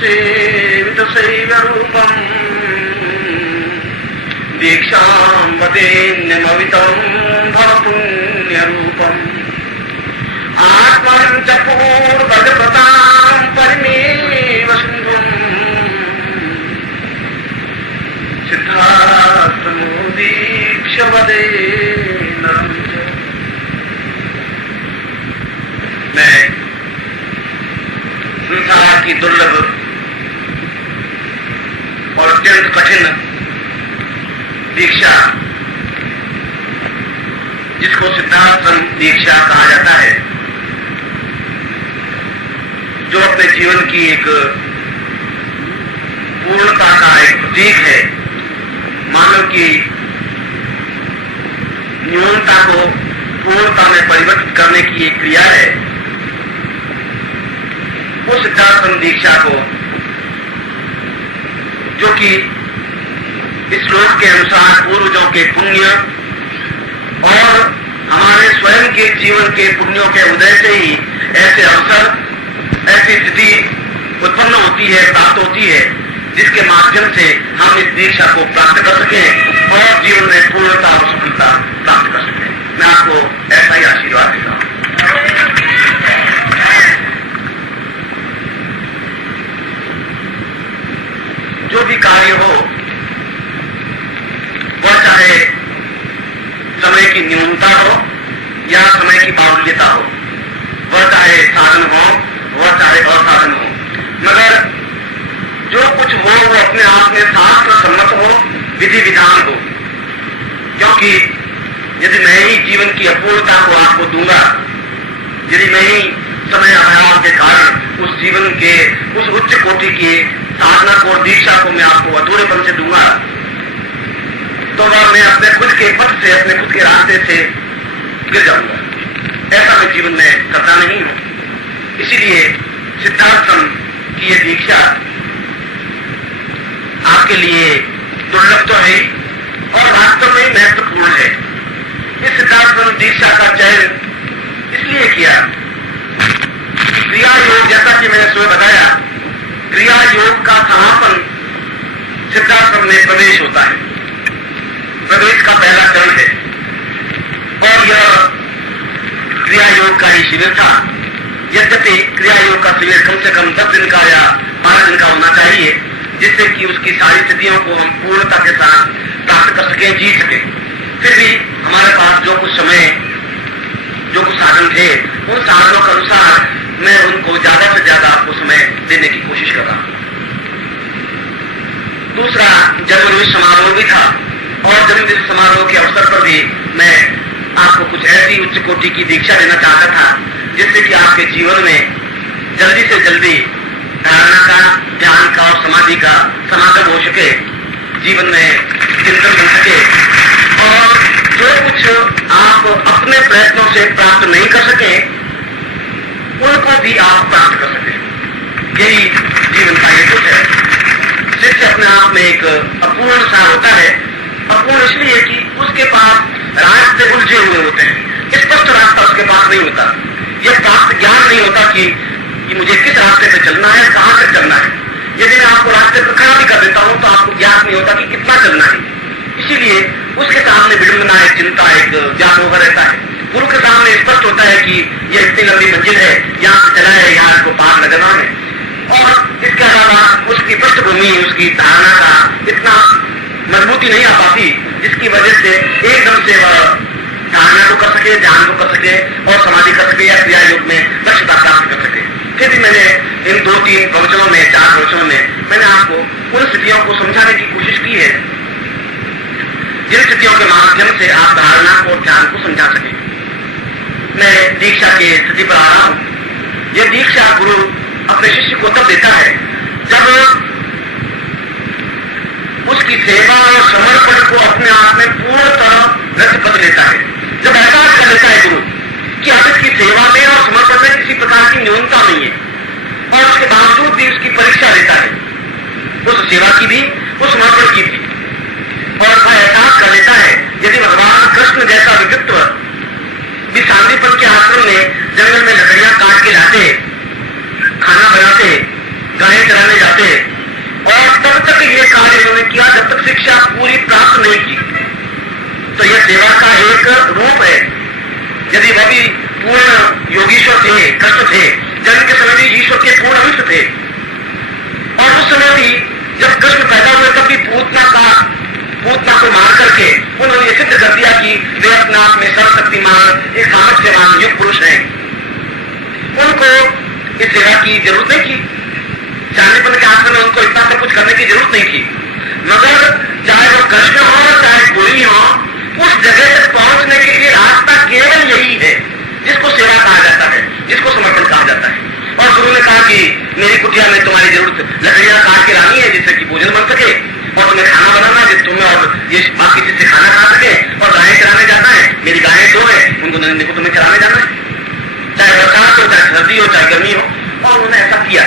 सेवितसैव रूपम् दीक्षां वदेन्यमवितं भवपुण्यरूपम् आत्मं च पूर्वजप्रतां परिमेव सिन्धुम् सिद्धार्थमुदीक्ष्य वदेन्नरम् च। मैं संसार की दुर्लभ और अत्यंत कठिन दीक्षा, जिसको सिद्धार्थ दीक्षा कहा जाता है, जो अपने जीवन की एक पूर्णता का एक प्रतीक है, मानव की न्यूनता को पूर्णता में परिवर्तित करने की एक क्रिया है। उस सिद्धार्थ दीक्षा को, जो कि इस श्लोक के अनुसार पूर्वजों के पुण्य और हमारे स्वयं के जीवन के पुण्यों के उदय से ही ऐसे अवसर, ऐसी स्थिति उत्पन्न होती है, प्राप्त होती है, जिसके माध्यम से हम इस दीक्षा को प्राप्त कर सकें और जीवन में पूर्णता और सफलता प्राप्त कर सकें। मैं आपको ऐसा ही आशीर्वाद देता हूं। जो भी कार्य हो, वह चाहे समय की न्यूनता हो या समय की बाहुल्यता हो, वह चाहे साधन हो, वह चाहे असाधन हो, मगर जो कुछ हो वो अपने आप में शास्त्र सम्मत हो, विधि विधान हो। क्योंकि यदि मैं ही जीवन की अपूर्णता को आपको दूंगा, यदि मैं ही समय अभाव के कारण उस जीवन के उस उच्च कोटि की साधना को और दीक्षा को मैं आपको अधूरेपन से दूंगा, तो वह मैं अपने खुद के पथ से, अपने खुद के रास्ते से गिर जाऊंगा। ऐसा मैं जीवन में करता नहीं हूं। इसीलिए सिद्धार्थम की यह दीक्षा आपके लिए दुर्लभ तो है और वास्तव में महत्वपूर्ण है। इस सिद्धार्थम दीक्षा का चयन इसलिए किया, क्रिया योग, जैसा कि मैंने सुबह बताया, क्रिया योग का समापन सिद्धार्थम में प्रवेश होता है, प्रवेश का पहला चरण है। और यह क्रिया योग का ही शिविर था। यद्यपि क्रिया योग का शिविर कम से कम 10 दिन का या 12 दिन का होना चाहिए, जिससे कि उसकी सारी स्थितियों को हम पूर्णता के साथ प्राप्त कर सकें, जी सकें। फिर भी हमारे पास जो कुछ समय, जो कुछ साधन थे, उन साधनों के अनुसार मैं उनको ज्यादा से ज्यादा आपको समय देने की कोशिश कर रहा हूं। दूसरा, जन्मदिन समारोह भी था और जन्मदिन समारोह के अवसर पर भी मैं आपको कुछ ऐसी उच्च कोटि की दीक्षा देना चाहता था, जिससे कि आपके जीवन में जल्दी से जल्दी धारणा का, ध्यान का और समाधि का समागम हो सके, जीवन में चिंतन बन सके और जो कुछ आप अपने प्रयत्नों से प्राप्त नहीं कर सके, उनको भी आप प्राप्त कर सके। यही जीवन का हेतु है। शिष्य अपने आप में एक अपूर्ण सा होता है। अपूर्ण इसलिए कि उसके पास रास्ते उलझे हुए होते हैं, स्पष्ट रास्ता उसके पास नहीं होता। यह प्राप्त ज्ञान नहीं होता कि मुझे किस रास्ते पे चलना है, कहां तक चलना है। यदि मैं आपको रास्ते पर खड़ा भी कर देता हूं तो आपको ज्ञान नहीं होता कि कितना चलना है। इसीलिए उसके सामने विडंबना, एक चिंता, एक ज्ञान होगा रहता है। गुरु के सामने स्पष्ट होता है कि यह इतनी लंबी मंजिल है, यहाँ से चला है, यहाँ इसको पार लगना है। और इसके अलावा उसकी पृष्ठभूमि, उसकी धारणा का इतना मजबूती नहीं आ पाती, जिसकी वजह से एकदम से वह धारणा को कर सके, ध्यान को कर सके और समाधि कर सके या क्रिया योग में दक्षता प्राप्त कर सके। फिर भी मैंने इन 2-3 प्रवचनों में, 4 प्रवचनों में मैंने आपको उन स्थितियों को समझाने की कोशिश की है, जिन स्थितियों के माध्यम से आप धारणा को, ध्यान को समझा सके। मैं दीक्षा के स्थिति पर आ रहा हूं। यह दीक्षा गुरु अपने शिष्य को तब देता है जब उसकी सेवा और समर्पण को अपने आप में पूर्णतः रचपत लेता है। जब एहसास कर लेता है गुरु कि अब इसकी सेवा में और समर्पण में किसी प्रकार की न्यूनता नहीं है और उसके बावजूद भी उसकी परीक्षा लेता है, उस सेवा की भी, उस समर्पण की भी, और वह एहसास कर लेता है यदि भगवान कृष्ण जैसा व्यक्तित्व भी शांतिपन के आश्रम में जंगल में लकड़ियां काट के लाते, खाना बनाते, गायें चराने जाते थे, और तब तक ये कार्य उन्होंने किया जब तक शिक्षा पूरी प्राप्त नहीं की। तो यह सेवा का एक रूप है। यदि वह भी पूर्ण योगीश्वर थे, कृष्ण थे, जन्म के समय भी ईश्वर के पूर्ण अंश थे, और उस समय भी जब कृष्ण पैदा हुए तब भी पूतना को मार करके उन्होंने ये सिद्ध कर दिया कि वे अपने आप में सर्वशक्तिमान, एक सामर्थ्यवान युग पुरुष हैं। उनको इस सेवा की जरूरत नहीं थी, चांदीपन के आश्रम में उनको इतना सब कुछ करने की जरूरत नहीं थी। मगर चाहे वो कृष्ण हो चाहे कोई हो, उस जगह तक पहुंचने के लिए रास्ता केवल यही है जिसको सेवा कहा जाता है, जिसको समर्पण कहा जाता है। और गुरु ने कहा कि मेरी कुटिया में तुम्हारी जरूरत लकड़ियां काट के लानी है जिससे कि भोजन बन सके, और तुम्हें खाना बनाना जिस तुम्हें और ये बाकी चीज से खाना खा सके, और गायें चराने जाना है, मेरी गायें दो है, उनको तुम्हें चराने जाना है, चाहे बरसात हो चाहे सर्दी हो चाहे गर्मी हो। और उन्होंने ऐसा किया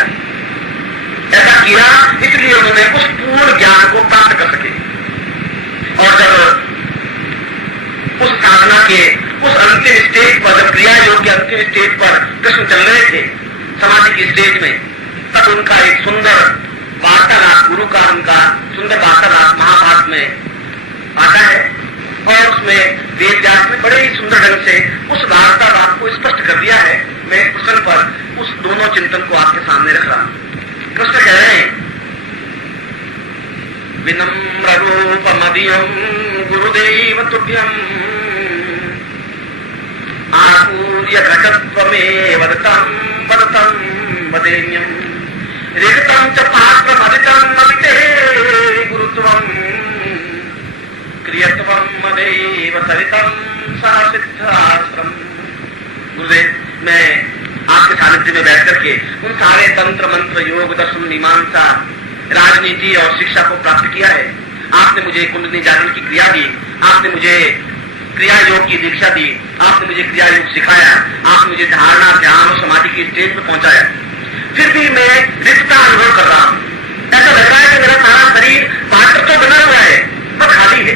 इसलिए उन्होंने उस पूर्ण ज्ञान को प्राप्त कर सके। और जब उस साधना के उस अंतिम स्टेज पर, जब क्रिया योग के अंतिम स्टेज पर कृष्ण चल रहे थे समाधि की स्टेज में, तब उनका एक सुंदर वार्तालाप, गुरु का उनका सुंदर वार्तालाप महाभारत में आता है, और उसमें वेद व्यास ने बड़े ही सुंदर ढंग से उस वार्तालाप को स्पष्ट कर दिया है। मैं एक प्रश्न पर उस दोनों चिंतन को आपके सामने रख रहा हूं। कृष्ण कह रहे हैं, विनम्र रूप मदीयम गुरुदेव तुभ्यम आकूर्य घटत्वमेव वदतम वदेम्यम ऋतम च पात्र मदितम मदिते गुरुत्वम क्रियत्वम मदेव सरितम सासिद्धाश्रम। गुरुदेव, मैं आपके सानिध्य में बैठ करके उन सारे तंत्र मंत्र योग दर्शन मीमांसा राजनीति और शिक्षा को प्राप्त किया है। आपने मुझे कुंडली जागरण की क्रिया दी, आपने मुझे क्रिया योग की दीक्षा दी, आपने मुझे क्रिया योग सिखाया, आपने मुझे धारणा ध्यान और समाधि की स्टेज पर पहुंचाया। फिर भी मैं रिक्तता अनुभव कर रहा हूं। ऐसा लग रहा है कि मेरा सारा शरीर पात्र तो बना हुआ है पर खाली है।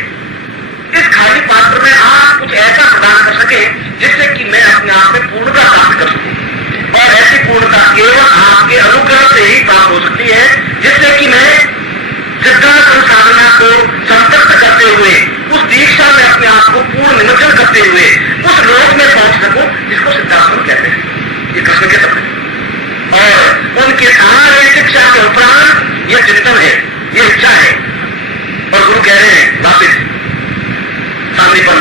इस खाली पात्र में आप कुछ ऐसा प्रदान कर सके जिससे कि मैं अपने आप में पूर्णता प्राप्त कर सकूं, और ऐसी पूर्णता केवल आपके अनुग्रह से ही प्राप्त हो सकती है, जिससे कि मैं सिद्धांत साधना को संतप्त करते हुए उस दीक्षा में अपने आप को पूर्ण निमज्जन करते हुए उस लोक में पहुंच सकूं जिसको सिद्धांत कहते हैं। ये कृष्ण के शब्द है, और उनके सारे शिक्षा के उपरांत यह चिंतन है, ये इच्छा है। और गुरु कह रहे हैं वापिस सामनेपन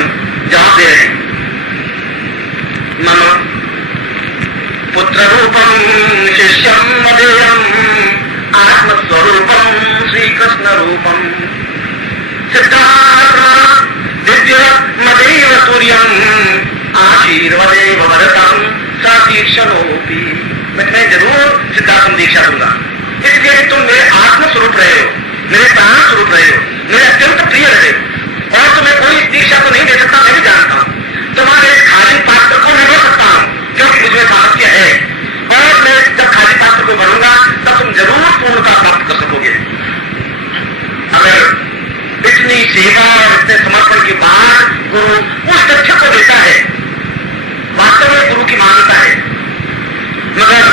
जवाब दे रहे हैं, मम पुत्र रूपम शिष्यम मदेयम आत्मस्वरूपम श्री कृष्ण रूपम सिद्धात्मा दिव्य मदेव तुर्यम आशीर्वदेव वरतम सातीक्षणोपि। मैं तुम्हें जरूर सिद्धात्म दीक्षा दूंगा, इसलिए तुम मेरे आत्मस्वरूप रहे हो, मेरे प्राण स्वरूप रहे हो, मेरे अत्यंत प्रिय रहे हो, और तुम्हें कोई दीक्षा तो नहीं दे सकता, मैं भी जानता हूं। तुम्हारे इस खाली पात्र को मैं भर सकता हूं क्योंकि मुझमें सामर्थ्य है, और मैं जब खाली पात्र को भरूंगा तब तुम जरूर पूर्णता प्राप्त कर सकोगे। अगर इतनी सेवा और इतने समर्पण के बाद गुरु उस तथ्य को देता है, वास्तव में गुरु की मान्यता है, मगर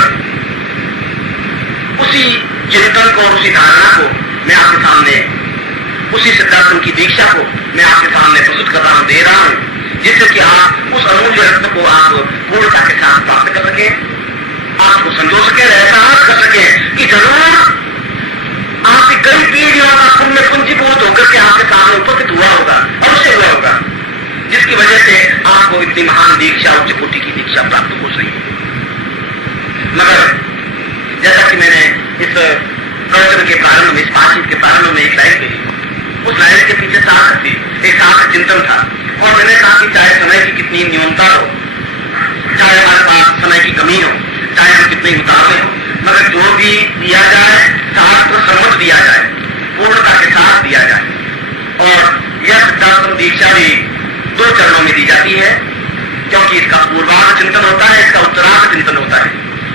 उसी चिंतन को और उसी धारणा को मैं आपके सामने, उसी सिद्धांत की दीक्षा को मैं आपके सामने प्रस्तुत कर रहा हूं, दे रहा हूं, जिससे कि आप उस अमूल्य रत्न को आप पूर्णता के साथ प्राप्त कर सके, आपको संजो सके, एहसास कर सके कि जरूर आपकी कई पीढ़ियों का पुण्य पूंजीभूत होकर के आपके सामने उपस्थित हुआ होगा, अवश्य हुआ होगा, जिसकी वजह से आपको इतनी महान दीक्षा, उच्च कोटि की दीक्षा प्राप्त हो सही। मगर जैसा कि मैंने इस प्रवचन के प्रारंभ में, इस बातचीत के प्रारंभ में एक लाइन कही, उस लाइन के पीछे सार्थक थी, एक सार्थक चिंतन था। और मैंने कहा कि चाहे समय की कितनी न्यूनता हो, चाहे हमारे पास समय की कमी हो, चाहे हम कितने उतावले हो, मगर जो भी दिया जाए शास्त्र सम्मत दिया जाए, पूर्णता के साथ दिया जाए। और यह सिद्धांत दीक्षा भी 2 चरणों में दी जाती है, क्योंकि इसका पूर्वार्ध चिंतन होता है, इसका उत्तरार्ध चिंतन होता है।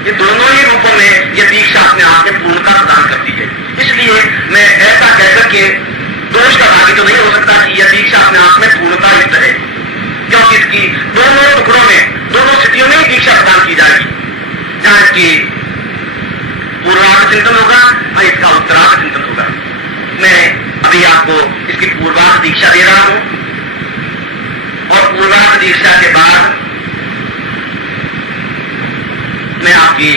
ये दोनों ही रूपों में यह दीक्षा अपने आप में पूर्णता प्रदान करती है। इसलिए मैं ऐसा कहकर के दोष का भागी तो नहीं हो सकता कि यह दीक्षा अपने आप में पूर्णता युक्त है, क्योंकि इसकी दोनों टुकड़ों में, दोनों स्थितियों में ही दीक्षा प्रदान की जाएगी, जहां इसकी पूर्वार्ध पूर्वार्ध चिंतन होगा और इसका उत्तरार्ध चिंतन होगा। मैं अभी आपको इसकी पूर्वार्ध दीक्षा दे रहा हूं और पूर्वार्ध दीक्षा के बाद मैं आपकी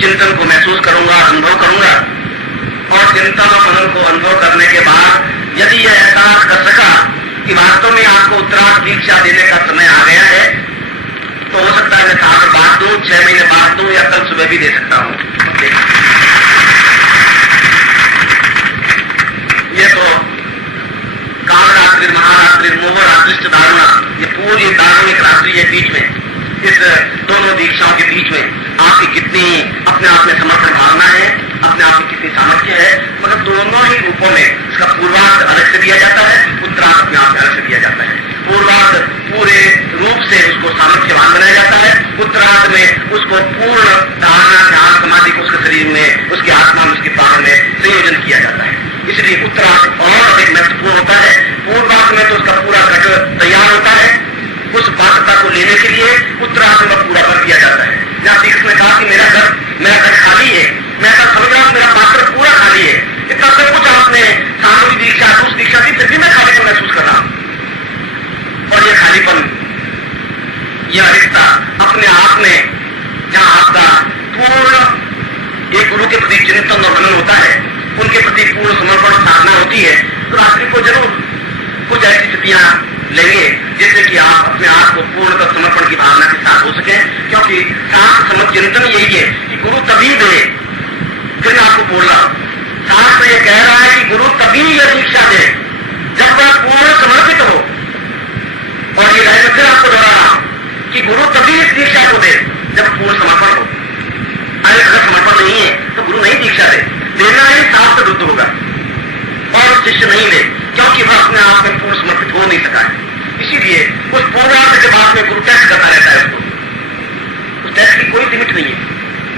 चिंतन को महसूस करूंगा, अनुभव करूंगा और चिंतन और मनन को अनुभव करने के बाद यदि यह एहसास कर सका कि वास्तव में आपको उत्तरार्ध दीक्षा देने का समय आ गया है तो हो सकता है मैं साल बाद दूं, 6 महीने बाद दूं या कल सुबह भी दे सकता हूं। ये तो कालरात्रि, महारात्रि, मोहरात्रिष्ट दारुणा, ये पूरी दारुणिक रात्रि है बीच में, इस दोनों दीक्षाओं के बीच में आपकी कितनी अपने आप में समर्पण भावना है, अपने आप में कितनी सामर्थ्य है, मगर दोनों ही रूपों में इसका पूर्वार्ध अलग से दिया जाता है, उत्तरार्ध अपने आप में अलग से दिया जाता है। पूर्वार्ध पूरे रूप से उसको सामर्थ्यवान बनाया जाता है, उत्तरार्ध में उसको पूर्ण धारणा, ध्यान, समाधि को उसके शरीर में, उसके आत्मा में, उसके प्राण में संयोजन किया जाता है। इसलिए उत्तरार्ध और अधिक महत्वपूर्ण होता है। पूर्वार्ध में तो उसका पूरा घट तैयार होता है, उस पात्रता को लेने के लिए उत्तरार्ध में पूरा कर दिया जाता है। जहां श्री कृष्ण ने कहा कि मेरा घर खाली है, मैं ऐसा समझ रहा हूं मेरा पात्र पूरा खाली है, इतना सब कुछ आपने सामूहिक दीक्षा, दूसरी दीक्षा दी, फिर भी मैं खालीपन महसूस कर रहा हूं। और यह खालीपन, यह रिश्ता अपने आप में जहां आपका पूर्ण एक गुरु के प्रति चिंतन और मनन होता है, उनके प्रति पूर्ण समर्पण साधना होती है, तो रात्रि को जरूर कुछ ऐसी स्थितियां लेंगे जिससे कि आप अपने आप को पूर्णतः समर्पण की भावना के साथ हो सके। क्योंकि शास्त्र समझ चिंतन यही है कि गुरु तभी दे, फिर मैं आपको बोल रहा हूं, शास्त्र ये कह रहा है कि गुरु तभी यह दीक्षा दे जब वह पूर्ण समर्पित हो। और ये मैं फिर आपको दोहरा रहा हूं कि गुरु तभी इस दीक्षा को दे जब पूर्ण समर्पण हो। अगर समर्पण नहीं है तो गुरु नहीं दीक्षा दे, देना ही शास्त्र विरुद्ध होगा और शिष्य नहीं ले, क्योंकि वह अपने आप में पूर्ण समर्पित हो नहीं सका है। इसीलिए उस पूर्वार्ध के बाद में गुरु टेस्ट करता रहता है उसको, उस टेस्ट की कोई लिमिट नहीं है।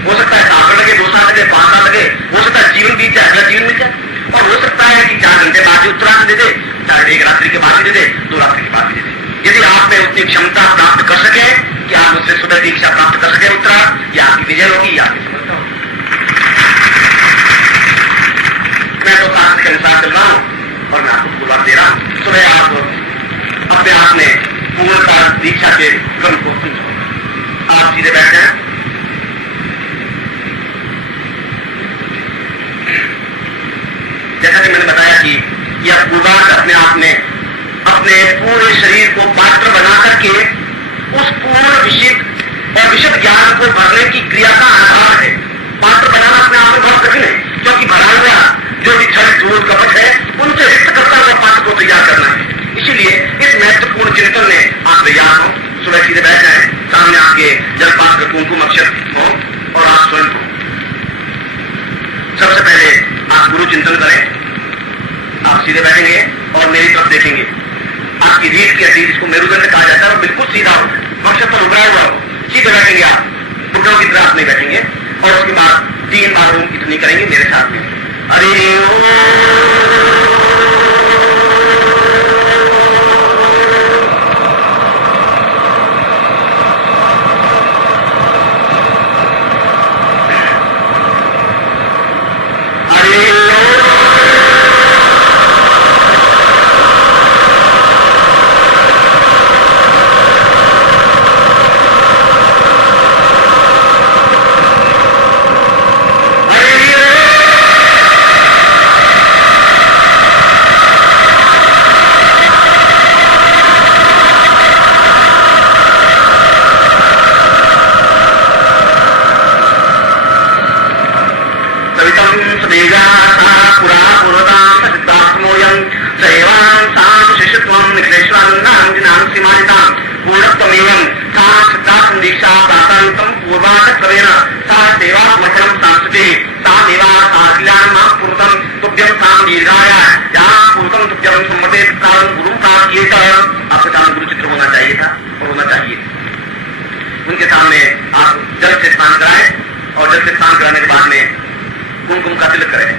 हो सकता है 7 साल लगे, 2 साल लगे, 5 साल लगे, हो सकता है जीवन बीत जाए, अगला जीवन मिल जाए, और हो सकता है कि 4 घंटे बाद भी उत्तरार्ध दे दे, चाहे 1 रात्रि के बाद भी दे दे, 2 रात्रि के बाद भी दे दे। यदि आप में उतनी क्षमता प्राप्त कर सके कि आप मुझसे सुबह दीक्षा प्राप्त कर सके उत्तरार्ध, या आपकी विजय होगी या आपकी सफलता होगी। मैं तो शास्त्र के अनुसार चल रहा हूं और मैं आपको पूर्वार्ध दे रहा हूं। सुबह आप अपने आप में पूर्णता दीक्षा के क्रम को समझो। आप सीधे बैठ जाए। जैसा कि मैंने बताया कि यह पूर्वार्ध अपने आप में अपने पूरे शरीर को पात्र बना करके उस पूर्ण विशिष्ट और विशुद्ध ज्ञान को भरने की क्रिया का आधार है। पात्र बनाना अपने आप में बहुत कठिन है, क्योंकि भरा हुआ जो भी छल, झूठ, कपट है, उनसे रिक्त करता हुआ पात्र को तैयार करना है। इसीलिए इस महत्वपूर्ण चिंतन में आप तैयार हो। सुबह सीधे बैठ जाए, सामने आपके जलपात्र, कुमकुम, अक्षर हो और आप स्वयं हो। सबसे पहले आप गुरु चिंतन करें। आप सीधे बैठेंगे और मेरी तरफ देखेंगे। आपकी रीढ़ की हड्डी, जिसको मेरुदंड कहा जाता है, वो बिल्कुल सीधा हो, मकसद पर उभरा हुआ हो। सीधे बैठेंगे आप, बुढ़ों की तरह नहीं बैठेंगे। और उसके बाद 3 बार ओम की ध्वनि करेंगे मेरे साथ में। हरि ओम। आपके सामने गुरु चित्र होना चाहिए था और होना चाहिए। उनके सामने आप जल से स्नान कराएं और जल से स्नान कराने के बाद में कुमकुम का तिलक करें।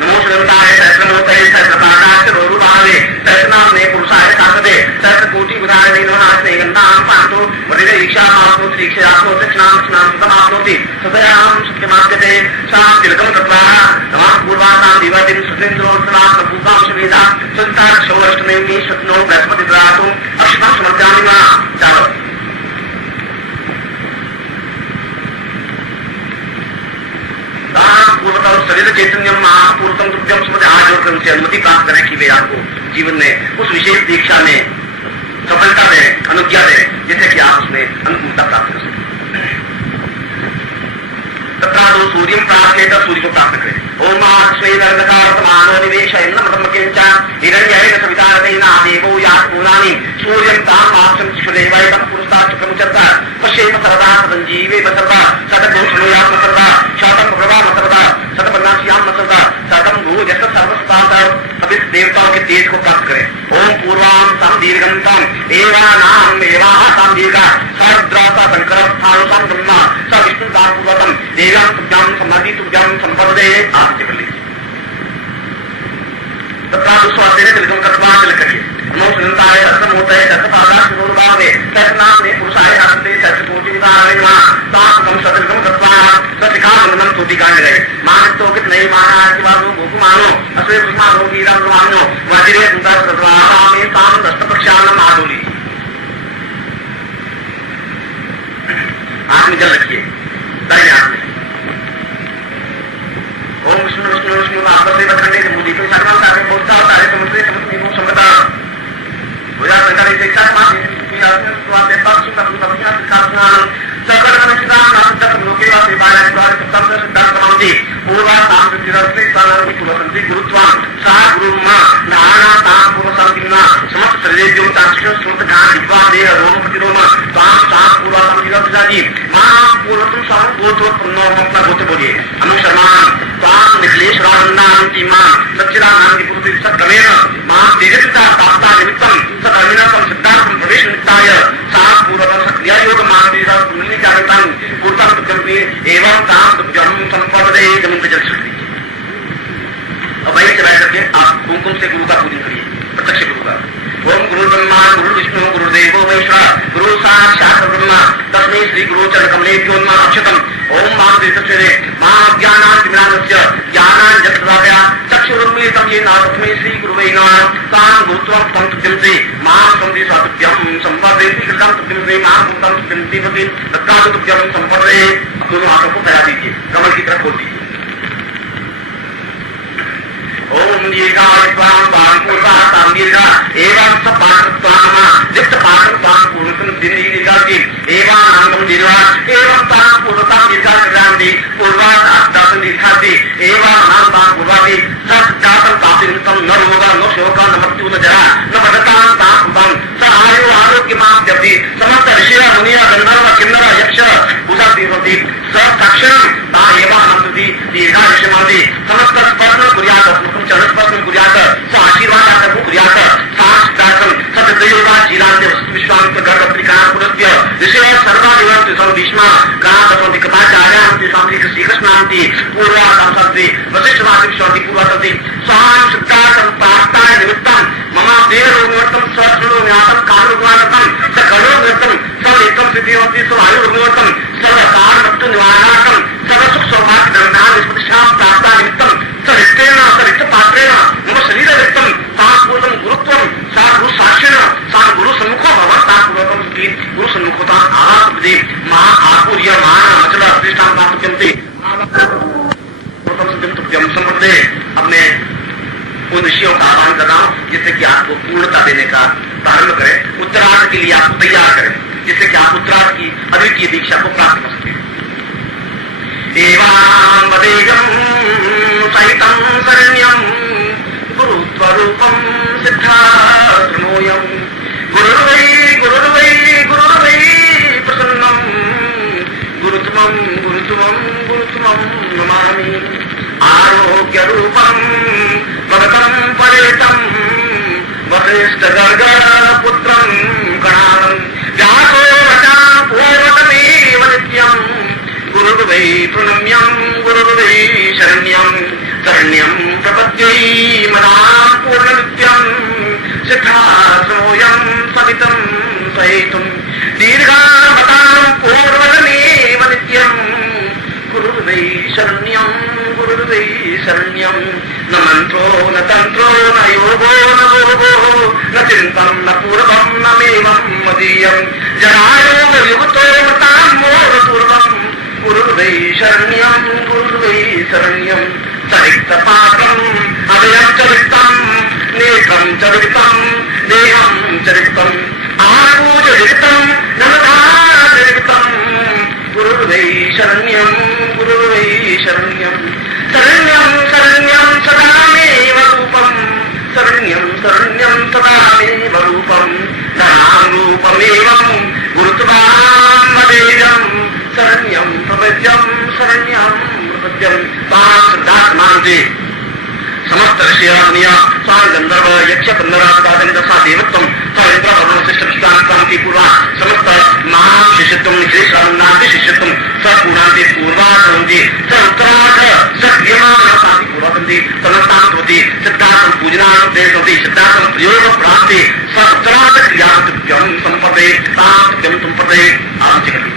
नमो शिवाय। सहस्राय सहस्रमूर्तये सहस्रपादाय सहस्ररूपाय सहस्रनाम्ने पुरुषाय शाश्वते सहस्रकोटिविधाय नमः गन्धां पान्तु वरिदीक्षामाप्नोति दीक्षाप्नोति दक्षिणां सुतमाप्नोति सदयां सत्यमाप्यते सां तिलकं कृत्वा नमः पूर्वासां दिवतिं सुतेन्द्रोत्सनां प्रभूतां शवेदा सन्ताक्षोऽष्टमेवि शत्नो बृहस्पति ददातु अक्षतं समर्पयामि वा चलो पूर्वतम शरीर चैतन्यम महापूर्वतम तुभ्यम स्मृति हाथ जोड़कर उनसे अनुमति प्राप्त करें कि वे आपको जीवन में उस विशेष दीक्षा में सफलता दें, अनुज्ञा दें, जिससे कि आप उसमें अनुकूलता प्राप्त कर सकें। तथा दो सूर्य प्राप्त है, सूर्य को प्राप्त करें। ओम महास्वेदकार्तमानो निवेशयन्न मतमकिंच हिरण्येन सवितारतेन देवो यात्पूर्णानि सूर्यं ताम् आप्सं शिशुदेवैतं पुरुषाच्युतमुच्यत पश्येम सर्वदा सदञ्जीवेम सर्वा सतघोषणोयाम सर्वा शतं प्रभाम सर्वदा सतपन्नास्याम सर्वदा सतं भूजस सर्वस्तात् सभी देवताओं के तेज को प्राप्त करें। ओम पूर्वां सं दीर्घंतं देवानां देवाः सं दीर्घा सर्वद्राता शंकरस्थानुसं ब्रह्मा स विष्णुदां पूर्वतं देवां तुभ्यां समधि तुभ्यां संपदे आदित्य कर लीजिए। तथा दुस्वास्थ्य तिलकम कत्वा तिलक करिए। नमो सुनंताय सहस्रमूर्तये सहस्रपादाय सहस्ररूपाय सहस्रनाम्ने पुरुषाय शाश्वते सहस्रकोटिविधाय नमः तां सतिलकम कत्वा सशिखामंडलं स्तुतिकाय गए मानतो कित नहीं माना शिवानो गोकुमानो अश्वे पुष्मानो वीरानो वज्रे सुंदर सद्वामे तां दस्तप्रक्षालनम आदोली। आंख में जल रखिए, दाहिने हाथ में। ओम विष्णु विष्णु विष्णु आपसे बखंडे से मुझे कोई सर्वं सारे बोलता होता है समुद्र समुद्र को संगता हो जाता है। इसे इच्छा माने कि आपने स्वास्थ्य पक्ष का पूरा खाना सकल मनस्ता नाटक लोके वासे बाय द्वार तत्व सिद्धांत समाधि पूर्वा नाम विरस्ते सारा की पुरसंति गुरुत्वा सा गुरुमा धारणा ता पूर्व संकिना समस्त शरीरेभ्यो चाक्षुष स्मृत ज्ञान विद्वा देह रोम प्रतिरोम ताम सा पूर्वा संकिनाजी मां पूर्वतम सम गोत्र पुण्यो अपना गोत्र बोलिए अनुशर्मान ताम निखलेश रानंदांति मां सच्चिदानंद की पुरुष सक्रमेण मां तेजस्ता ताप्ता निमित्तम सदर्मिनां सिद्धार्थम प्रवेश नित्ताय सा पूर्वतम सक्रिय योग मानवीरा पुण्य जागृतां पूर्वतम तुभ्यं एवं ताम तुभ्यं संपदे गमन जल सकती। अब वहीं से बैठ करके आप कुमकुम से गुरु का पूजन करिए, प्रत्यक्ष गुरु का। ओम गुरु ब्रह्मा गुरु विष्णु गुरुदेवो महेश्वर गुरु साक्षात् ब्रह्मा तस्मै श्री गुरु चरण कमलेभ्यो नमः अक्षतम्। ओम मां देवस्य मां अज्ञानान्तिमिरामस्य ज्ञानाञ्जनशलाकया चक्षुरुन्मीलितं येन तस्मै श्री गुरुवे नमः तां भूत्वं तं तुभ्यं मां सन्धि स्वातुभ्यं संपदेति कृतं तुभ्यं मां भूतं तुभ्यं तत्काल तुभ्यं संपदे। दोनों हाथों को फैला दीजिए, कमल की तरफ खोल दीजिए। ओम दीर्घाय त्वां पां पूर्वासां दीर्घा एवं स पाठत्वां जित पाठत्वां पूर्णतम दीर्घाति एवं नामं दीर्घा एवं तां पूर्णतां दीर्घा क्रांति पूर्वासां दीर्घाति एवं नाम तां पूर्वाति सत्तातं तापितं न रोगा न शोका न मृत्यु न जरा न भगतां तां पूर्वं स आयु आरोग्यमाप्यति समस्त ऋषिः मुनिः गन्धर्व किन्नर यक्ष पूजा देवति स तक्षणं ता एव अनंतति दीर्घायुष्यमादि समस्त स्पर्श कुर्यात् चरण स्पर्श कुर्यात् स आशीर्वादात् कुर्यात् साक्षात्तं सततयोगा जीरान्ते विश्वामित्र गर्भपत्रिका पुरस्य ऋषयः सर्वा निवर्ति सर्वभीष्मा कामदसन्ति कथाचार्यान्ति स्वामी श्रीकृष्णान्ति पूर्वासां सन्ति वसिष्ठवासी विश्वान्ति पूर्वासन्ति स्वां शुद्धार्थं प्राप्ताय निमित्तं मम देहरोगवर्तं स्वश्रुण्यातं कामरोगवर्तं स करोगवर्तं सर्वेकं सिद्धिवन्ति स्वायुरोगवर्तं सर्वकारमत्तु निवारणार्थं सर्वसुख सौभाग्य धनधान निष्प्रतिष्ठां प्राप्ता निमित्तं सरिष्टेन सरिष्टपात्रेण मम शरीरवित्तं सा पूर्वं गुरुत्वं सा गुरु साक्षिण सा गुरु सम्मुखो भव सा पूर्वं सुखी गुरु सम्मुखता आहारपदे महा आपूर्य मान अचल प्रतिष्ठां प्राप्यन्ते पूर्वं सुखिं संपदे। अपने उन ऋषियों का आह्वान कर रहा हूं जिससे कि आपको पूर्णता देने का प्रारंभ करें, उत्तरार्ध के लिए आपको तैयार करें, जिससे कि आप उत्तरार्ध की अद्वितीय दीक्षा को प्राप्त कर सकें। एवं वदेयं सहितं शरण्यं गुरुत्वरूपं सिद्धाश्रमोऽयं गुरुर्वै गुरुर्वै गुरुर्वै प्रसन्नं गुरुत्वं गुरुत्वं गुरुत्वं नमामि आरोग्यरूपं भगतं परेतं वसिष्ठगर्गपुत्रं गणानं व्यासो वचा पूर्वतमेव नित्यं गुरुर्वै प्रणम्यं गुरुर्वै शरण्यं शरण्यं प्रपद्ये। जयी मदां पूर्णनित्यं सिद्धाश्रमोऽयं सवितं सहितं दीर्घावतां पूर्वगमेव नित्यं गुरुर्वै शरण्यं गुरुर्वै शरण्यं न मन्त्रो न तन्त्रो न योगो न भोगो न चिन्तं न पूर्वं न मेवं मदीयं जरायोगयुक्तो मतां मोहपूर्वं गुरुर्वै शरण्यं गुरुर्वै शरण्यं चरितपात्रम् अभयं चरितं नेत्रं चरितं देहं चरितं आपूजरितं नमधारितं गुरुर्वै शरण्यं गुरुर्वै शरण्यं शरण्यं शरण्यं सदामेव रूपं शरण्यं शरण्यं सदामेव रूपं नाम रूपमेवं गुरुत्वां वदेयं शरण्यं प्रपद्यं शरण्यं प्रपद्यं तां श्रद्धात्मान्ते समस्त ऋषिया स्वामी गंधर्व यक्ष गंधर्वा देवत्व इंद्र भवन शिष्टांति पूर्वा समस्त महान शिष्यत्व निश्रेषांति शिष्यत्व सपूर्णांति पूर्वा भवन्ति स उत्तरार्ध सक्रियमानसाति पूर्वन्ति समस्तांति सिद्धार्थं पूजनान्ते सति सिद्धार्थं प्रयोग प्राप्ति स उत्तरार्ध क्रियाकृत्यं संपदे तां संपदे आचिकति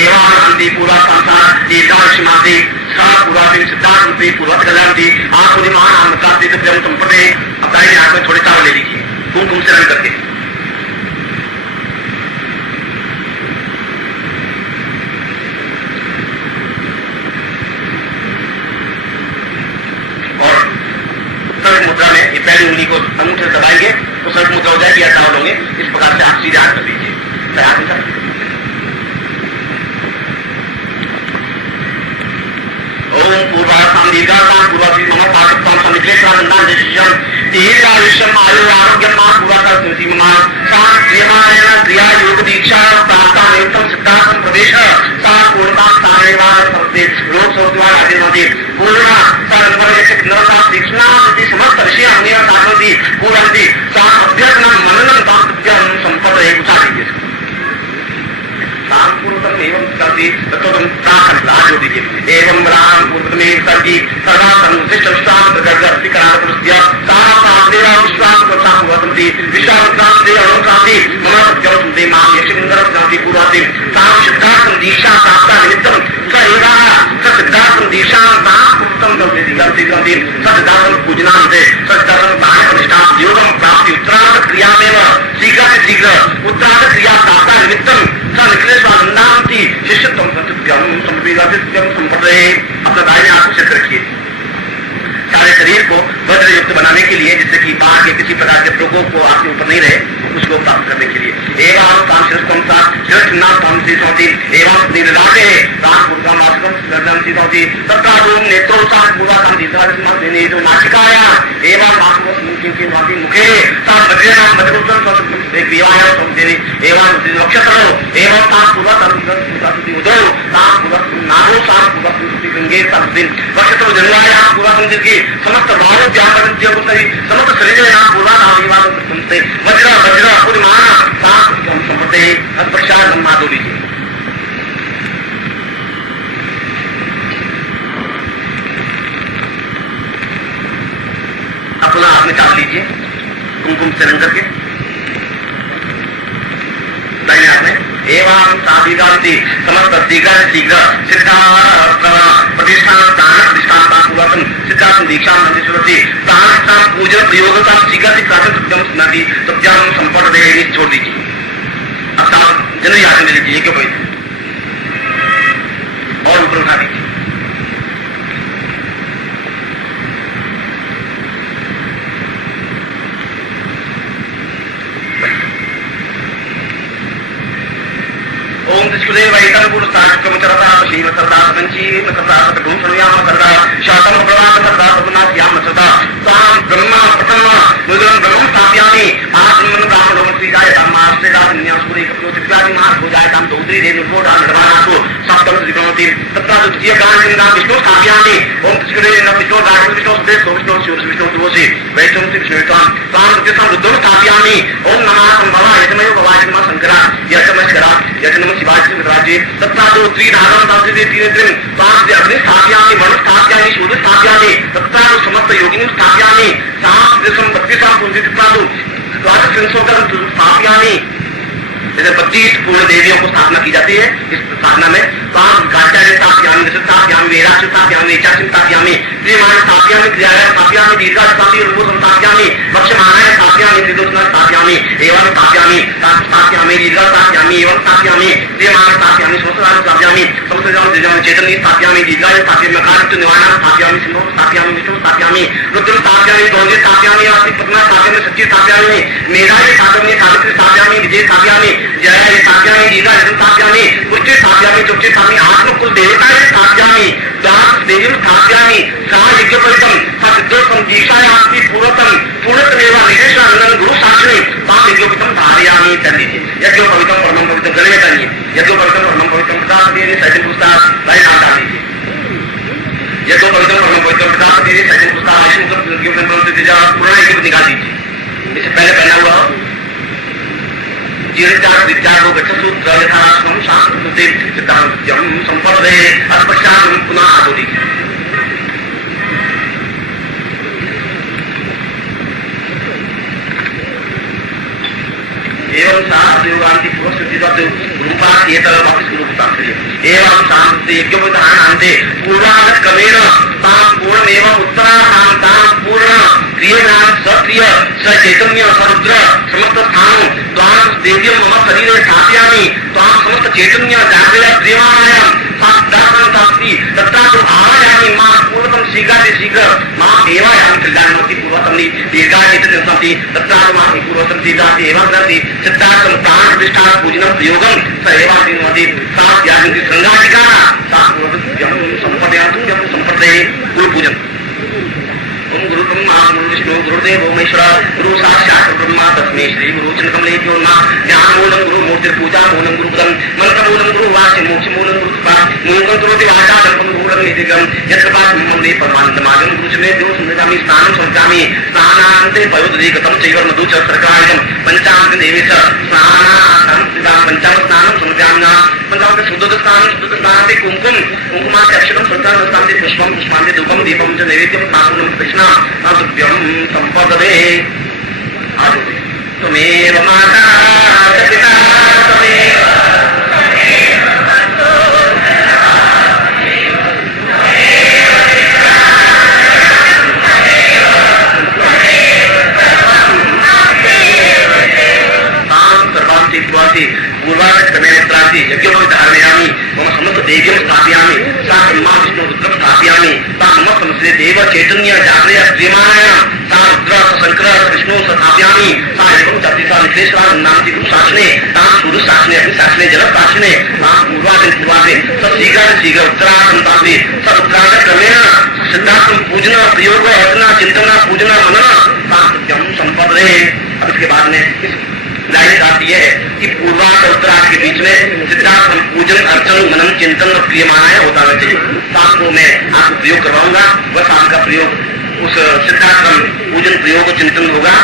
एवान्ति पूरा संसार एतादृशमाति सा पूर्वाधीन सिद्धांत पूर्वत कल्याणती आखुदी महान मतांति प्रेम संपदे। अब दाहिने हाथ में थोड़े चावल ले लीजिए कुमकुम से रंग करके और सर्व मुद्रा में ये पहली उंगली को अंगूठे से दबाएंगे तो सर्व मुद्रा हो जाएगी या चावल होंगे। इस प्रकार से आप सीधे हाथ कर दीजिए। ओम पूर्वासां दीर्घासां पूर्वासी मम पाठत्वां सन्निक्लेशानन्दां देशिष्यं दीर्घायुष्यम् आयु आरोग्यं मां पूर्वासां स्मृति मम सा क्रियमाणेन क्रिया योग दीक्षा प्राप्ता नियुक्तं सिद्धार्थं प्रवेश सा पूर्णतां सारेवान सर्वते रोग सौख्यवान आदिनोति पूर्णा सा नवयस्य नवता तीक्ष्णा इति समस्त विषय अन्य साधनति पूरन्ति सा अभ्यर्थनं मननं तांत्यं संपदे उचारीय पूर्वतम एवं सर्दी तत्वतम प्रार्थना जो दीजिए एवं राम पूर्वतमेव सर्दी सर्वार्थम शिष्टान प्रगतिकरण पुरुषया साम देवा विश्वास करता हुआंति विश्वासनाम देव अनुशांति मम सत्यं सुदे मां यशंकर शांति पूर्वते साम सिद्धार्थं दीक्षा प्राप्ता निमित्तं स एवा स सिद्धार्थं दीक्षा प्राप्तं गौते दिगंति गंति स सिद्धार्थं पूजनान्ते स सिद्धार्थं दान प्रतिष्ठा योगम प्राप्ति उत्तरार्थ क्रियामेव शीघ्र उत्तरार्थ क्रिया प्राप्ता निमित्तं स निक्लेशानन्दांति शिष्यत्वं सत्यं संपीडादित्यं संपदे। अपना दाहिने हाथ से रखिए। सारे शरीर को वज्र युक्त बनाने के लिए जिससे कि बाहर के किसी प्रकार के प्रकोप को आपके ऊपर नहीं रहे उसको प्राप्त करने के लिए एवं काम शिरस्तम साथ शिरस्नाम काम सीधौती एवं निर्दाते ताम पूर्वा मासकम गर्दन सीधौती तत्रादुम नेत्रों साथ पूरा काम दीर्घायुष्मान देने जो नाचिकाया एवं मासकम मुखिन के वाकी मुखे साथ वज्रनाम वज्रोत्तम स्वास्थ्य एक विवाह संदेवी एवं नक्षत्रों एवं ताम पूरा संस्कृति उदो ताम पूरा नागो साथ पूरा संस्कृति गंगे साथ दिन नक्षत्र जन्माया पूरा संस्कृति की समस्त भावों व्यापन समस्त शरीर यहाँ पूरा नाम सुनते वज्र वज्र पूर्णमान सात संपत्ति तत्पश्चात ब्रह्मा दो लीजिए। अपना आपने चाप लीजिए कुमकुम से रंग करके दाहिने हाथ में एवं साधिकांति समस्त शीघ्र शीघ्र सिद्धार्थ प्रतिष्ठान दान प्रतिष्ठान पूर्वतन सिद्धार्थ दीक्षा मंदिर दान पूजन प्रयोगता शीघ्र से प्राचीन सत्यम सुनाती सत्यम संपन्न देने छोड़ दीजिए। अब साथ जन याद में लीजिए क्यों कोई और ऊपर उठा दीजिए। ओम दिष्कुदेव वैतम पुरुषाष्टकम चरता शिव सरदा पंची सरदा सतगुण संयाम सरदा शातम प्रवाह सरदा सपना श्याम सदा ताम ब्रह्मा प्रथम मुद्रम ब्रह्म स्थापयामि आत्मन ब्राह्मणो श्रीजाय धर्माश्रेदा न्यासपुरी कपिलो चित्यादि महान हो जाए ताम दौद्री रे निर्भोडा निर्वाणासु सप्तम त्रिकोणति तत्रा द्वितीय गायन विष्णु स्थापयामि ओम दिष्कुदेव न विष्णु गायन विष्णु सुदेव विष्णु शिव विष्णु दोषि वैतम विष्णुताम ताम द्वितीय रुद्रम स्थापयामि ओम नमः संभवा यजमयो भवाय नमः शंकरा यजमस्करा यजनम शिवाय राज्य तथा जो त्रिधारम तांत्रिक तीन तांत्रिक अग्नि स्थापयामि मन स्थापयामि शोध स्थापयामि तथा जो समस्त योगिनी स्थापयामि साम दिसम 32 पूंजी तथा जो द्वादश संसोकर स्थापयामि। जैसे 32 पूर्ण देवियों को स्थापना की जाती है इस स्थापना में स्थापयामि स्थापयामि वेराच स्थापयामि चाचिम स्थापयामि प्रियमान स्थापयामि क्रियाया स्थापयामि दीर्घा स्थापयामि रूपम स्थापयामि वक्षमाणाय स्थापयामि त्रिदोषना स्थापयामि एवं स्थापयामि स्थापयामि दीर्घा स्थापयामि एवं स्थापयामि प्रियमान स्थापयामि समस्तदान स्थापयामि समस्तदान चैतन्य स्थापयामि दीर्घाय स्थापयामि मकारित निवारण स्थापयामि सिंह स्थापयामि विष्णु स्थापयामि रुद्र स्थापयामि गौरी स्थापयामि आस्तिक पद्मा स्थापयामि सच्ची स्थापयामि मेधाय स्थापयामि सावित्री स्थापयामि विजय स्थापयामि जया स्थापयामि दीर्घा स्थापयामि पुष्टि स्थापयामि चुप्ति स्थापयामि आत्मकुल देवताय स्थापयामि दास देवी स्थापयामि सा यज्ञपरितम सा सिद्धोत्तम दीक्षायास्ति पूर्वतम पूर्णतमेव निशेष अंगन गुरु साक्षिणी ताम यज्ञोपितम धारयामि कर लीजिए। यज्ञोपवितम परमं पवित्रम गले में करिए यज्ञोपवितम परमं पवित्रम प्रसाद दीजिए सैजन पुस्तक लाइन नाम डाल दीजिए। यज्ञोपवितम परमं पवित्रम प्रसाद दीजिए सैजन पुस्तक आयुष यज्ञोपवितम दीजिए पूर्ण यज्ञ निकाल दीजिए। इससे पहले पहना हुआ जीर्णचार विद्यारो गच्छसूत्र यथाश्रम शास्त्रते सिद्धांत्यम संपदे अस्पश्याम पुनः आदुरी। एवं शास्त्रोगांति पूर्वसिद्धिदत्त रूपात् एतद् वापस गुरुपुतांतर्य एवं शांति यज्ञोपधान अन्ते पूर्वागत क्रमेण तां पूर्णमेव उत्तराधां तां पूर्ण क्रियेणां सक्रिय स चैतन्य समुद्र समस्त स्थानं त्वां देव्यं मम शरीरे स्थापयामि त्वां समस्त चैतन्य जागृत प्रेमायां साक्षात्कारं तास्ति तथा तु आवायामि मां पूर्वतम शीघ्र मां एवायामि कल्याणमूर्ति पूर्वतम दीर्घायितं सन्ति तथा मां पूर्वतम दीर्घाति एवं ग्रन्थि सिद्धार्थं प्राण प्रतिष्ठा पूजनं प्रयोगं स एवाति नोति सा यागन्ति संगाधिका सा पूर्वतम संपदयातु संपदे गुरु पूजन। ओम गुरु ब्रह्मा गुरु विष्णु गुरुदेव महेश्वर गुरु साक्षात् ब्रह्मा तस्मै श्री गुरु चन्द्रकमलेभ्यो नमः। ज्ञान मूलं गुरु मूर्ति पूजा मूलं गुरु पदं मंत्र मूलं गुरु वाक्य मोक्ष मूलं गुरु कृपा मूलं करोति वाचा दर्पण मूलं निधिगम यत्कृपा मन्ये परमानन्दमार्गं गुरुचमे देव संददामि स्थानं समजामि स्नानान्ते पयोदधिगतं चैव मधु च सर्कायं पंचामृत देवी च स्नानार्थं सिद्धां पंचामृत स्नानं समजामिना पंचामृत शुद्ध स्नानान्ते कुंकुम कुंकुमात् अक्षतं संस्कारस्तान्ते पुष्पं पुष्पान्ते धूपं दीपं च नैवेद्यं स्थापनं कृष्ण तुभ्यं संपदे। त्वमेव माता च पिता त्वमेव पूर्वाक्रमेणाति यज्ञोपधारयामि मम समस्त देव्यं स्थापयामि सा ब्रह्मा विष्णु रुद्रं स्थापयामि सा मम समस्त देव चैतन्य जागृत प्रेमायां सा रुद्र शंकर विष्णु स्थापयामि सा एवं चतुर्था निखेश्वर नाम गुरु शासने ता गुरु शासने अग्नि शासने जल शासने ता पूर्वादे स शीघ्र उत्तराखंडादि स उत्तराक्रमेण सिद्धार्थं पूजना प्रयोग अर्चना चिंतना पूजना मनन सा संपदे। अब इसके बाद में लाइन बात यह है कि पूर्वार्ध और उत्तरार्ध के बीच में सिद्धार्थ पूजन अर्चन मनन चिंतन और क्रियमाणाएं होता रहना चाहिए। शाम को मैं आपको प्रयोग करवाऊंगा वह शाम का प्रयोग उस सिद्धार्थ पूजन प्रयोग चिंतन होगा।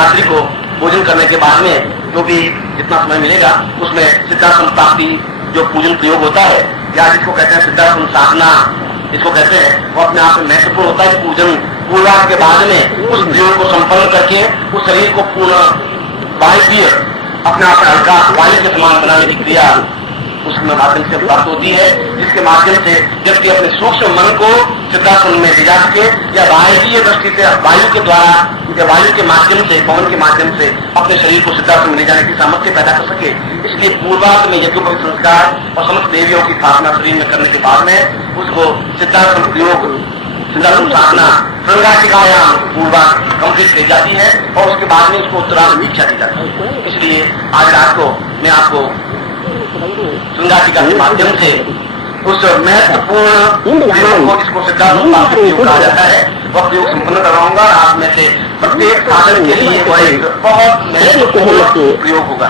रात्रि को भोजन करने के बाद में जो भी जितना समय मिलेगा उसमें सिद्धासन प्राप्ति जो पूजन प्रयोग होता है, या जिसको कहते हैं सिद्धासन साधना जिसको कहते हैं, वो अपने आप में महत्वपूर्ण होता है। पूजन पूर्वार्ध के बाद में उस प्रयोग को संपन्न करके उस शरीर को पूर्ण वायु अपने आप में हल्का वायु के समान बनाने की क्रिया उसमें माध्यम से प्राप्त होती है, जिसके माध्यम से व्यक्ति अपने सूक्ष्म मन को सिद्धासन में ले जा सके, या वायुकीय दृष्टि से वायु के द्वारा या वायु के माध्यम से पवन के माध्यम से अपने शरीर को सिद्धासन में ले जाने की सामर्थ्य पैदा कर सके। इसलिए पूर्वार्ध में यज्ञोपवीत संस्कार और समस्त देवियों की स्थापना शरीर में करने के बाद में उसको सिद्धासन प्रयोग सिद्धासन साधना श्रृंगाटिकायाम पूर्वार्ध कंप्लीट की जाती है और उसके बाद में उसको उत्तरार्ध दीक्षा दी जाती है। इसलिए आज रात को मैं आपको श्रृंगाटिका के माध्यम से उस महत्वपूर्ण प्रयोग को जिसको सिद्धासन प्रयोग कहा जाता है वह प्रयोग संपन्न करवाऊंगा। आप में से प्रत्येक साधन के लिए वो एक बहुत महत्वपूर्ण प्रयोग होगा।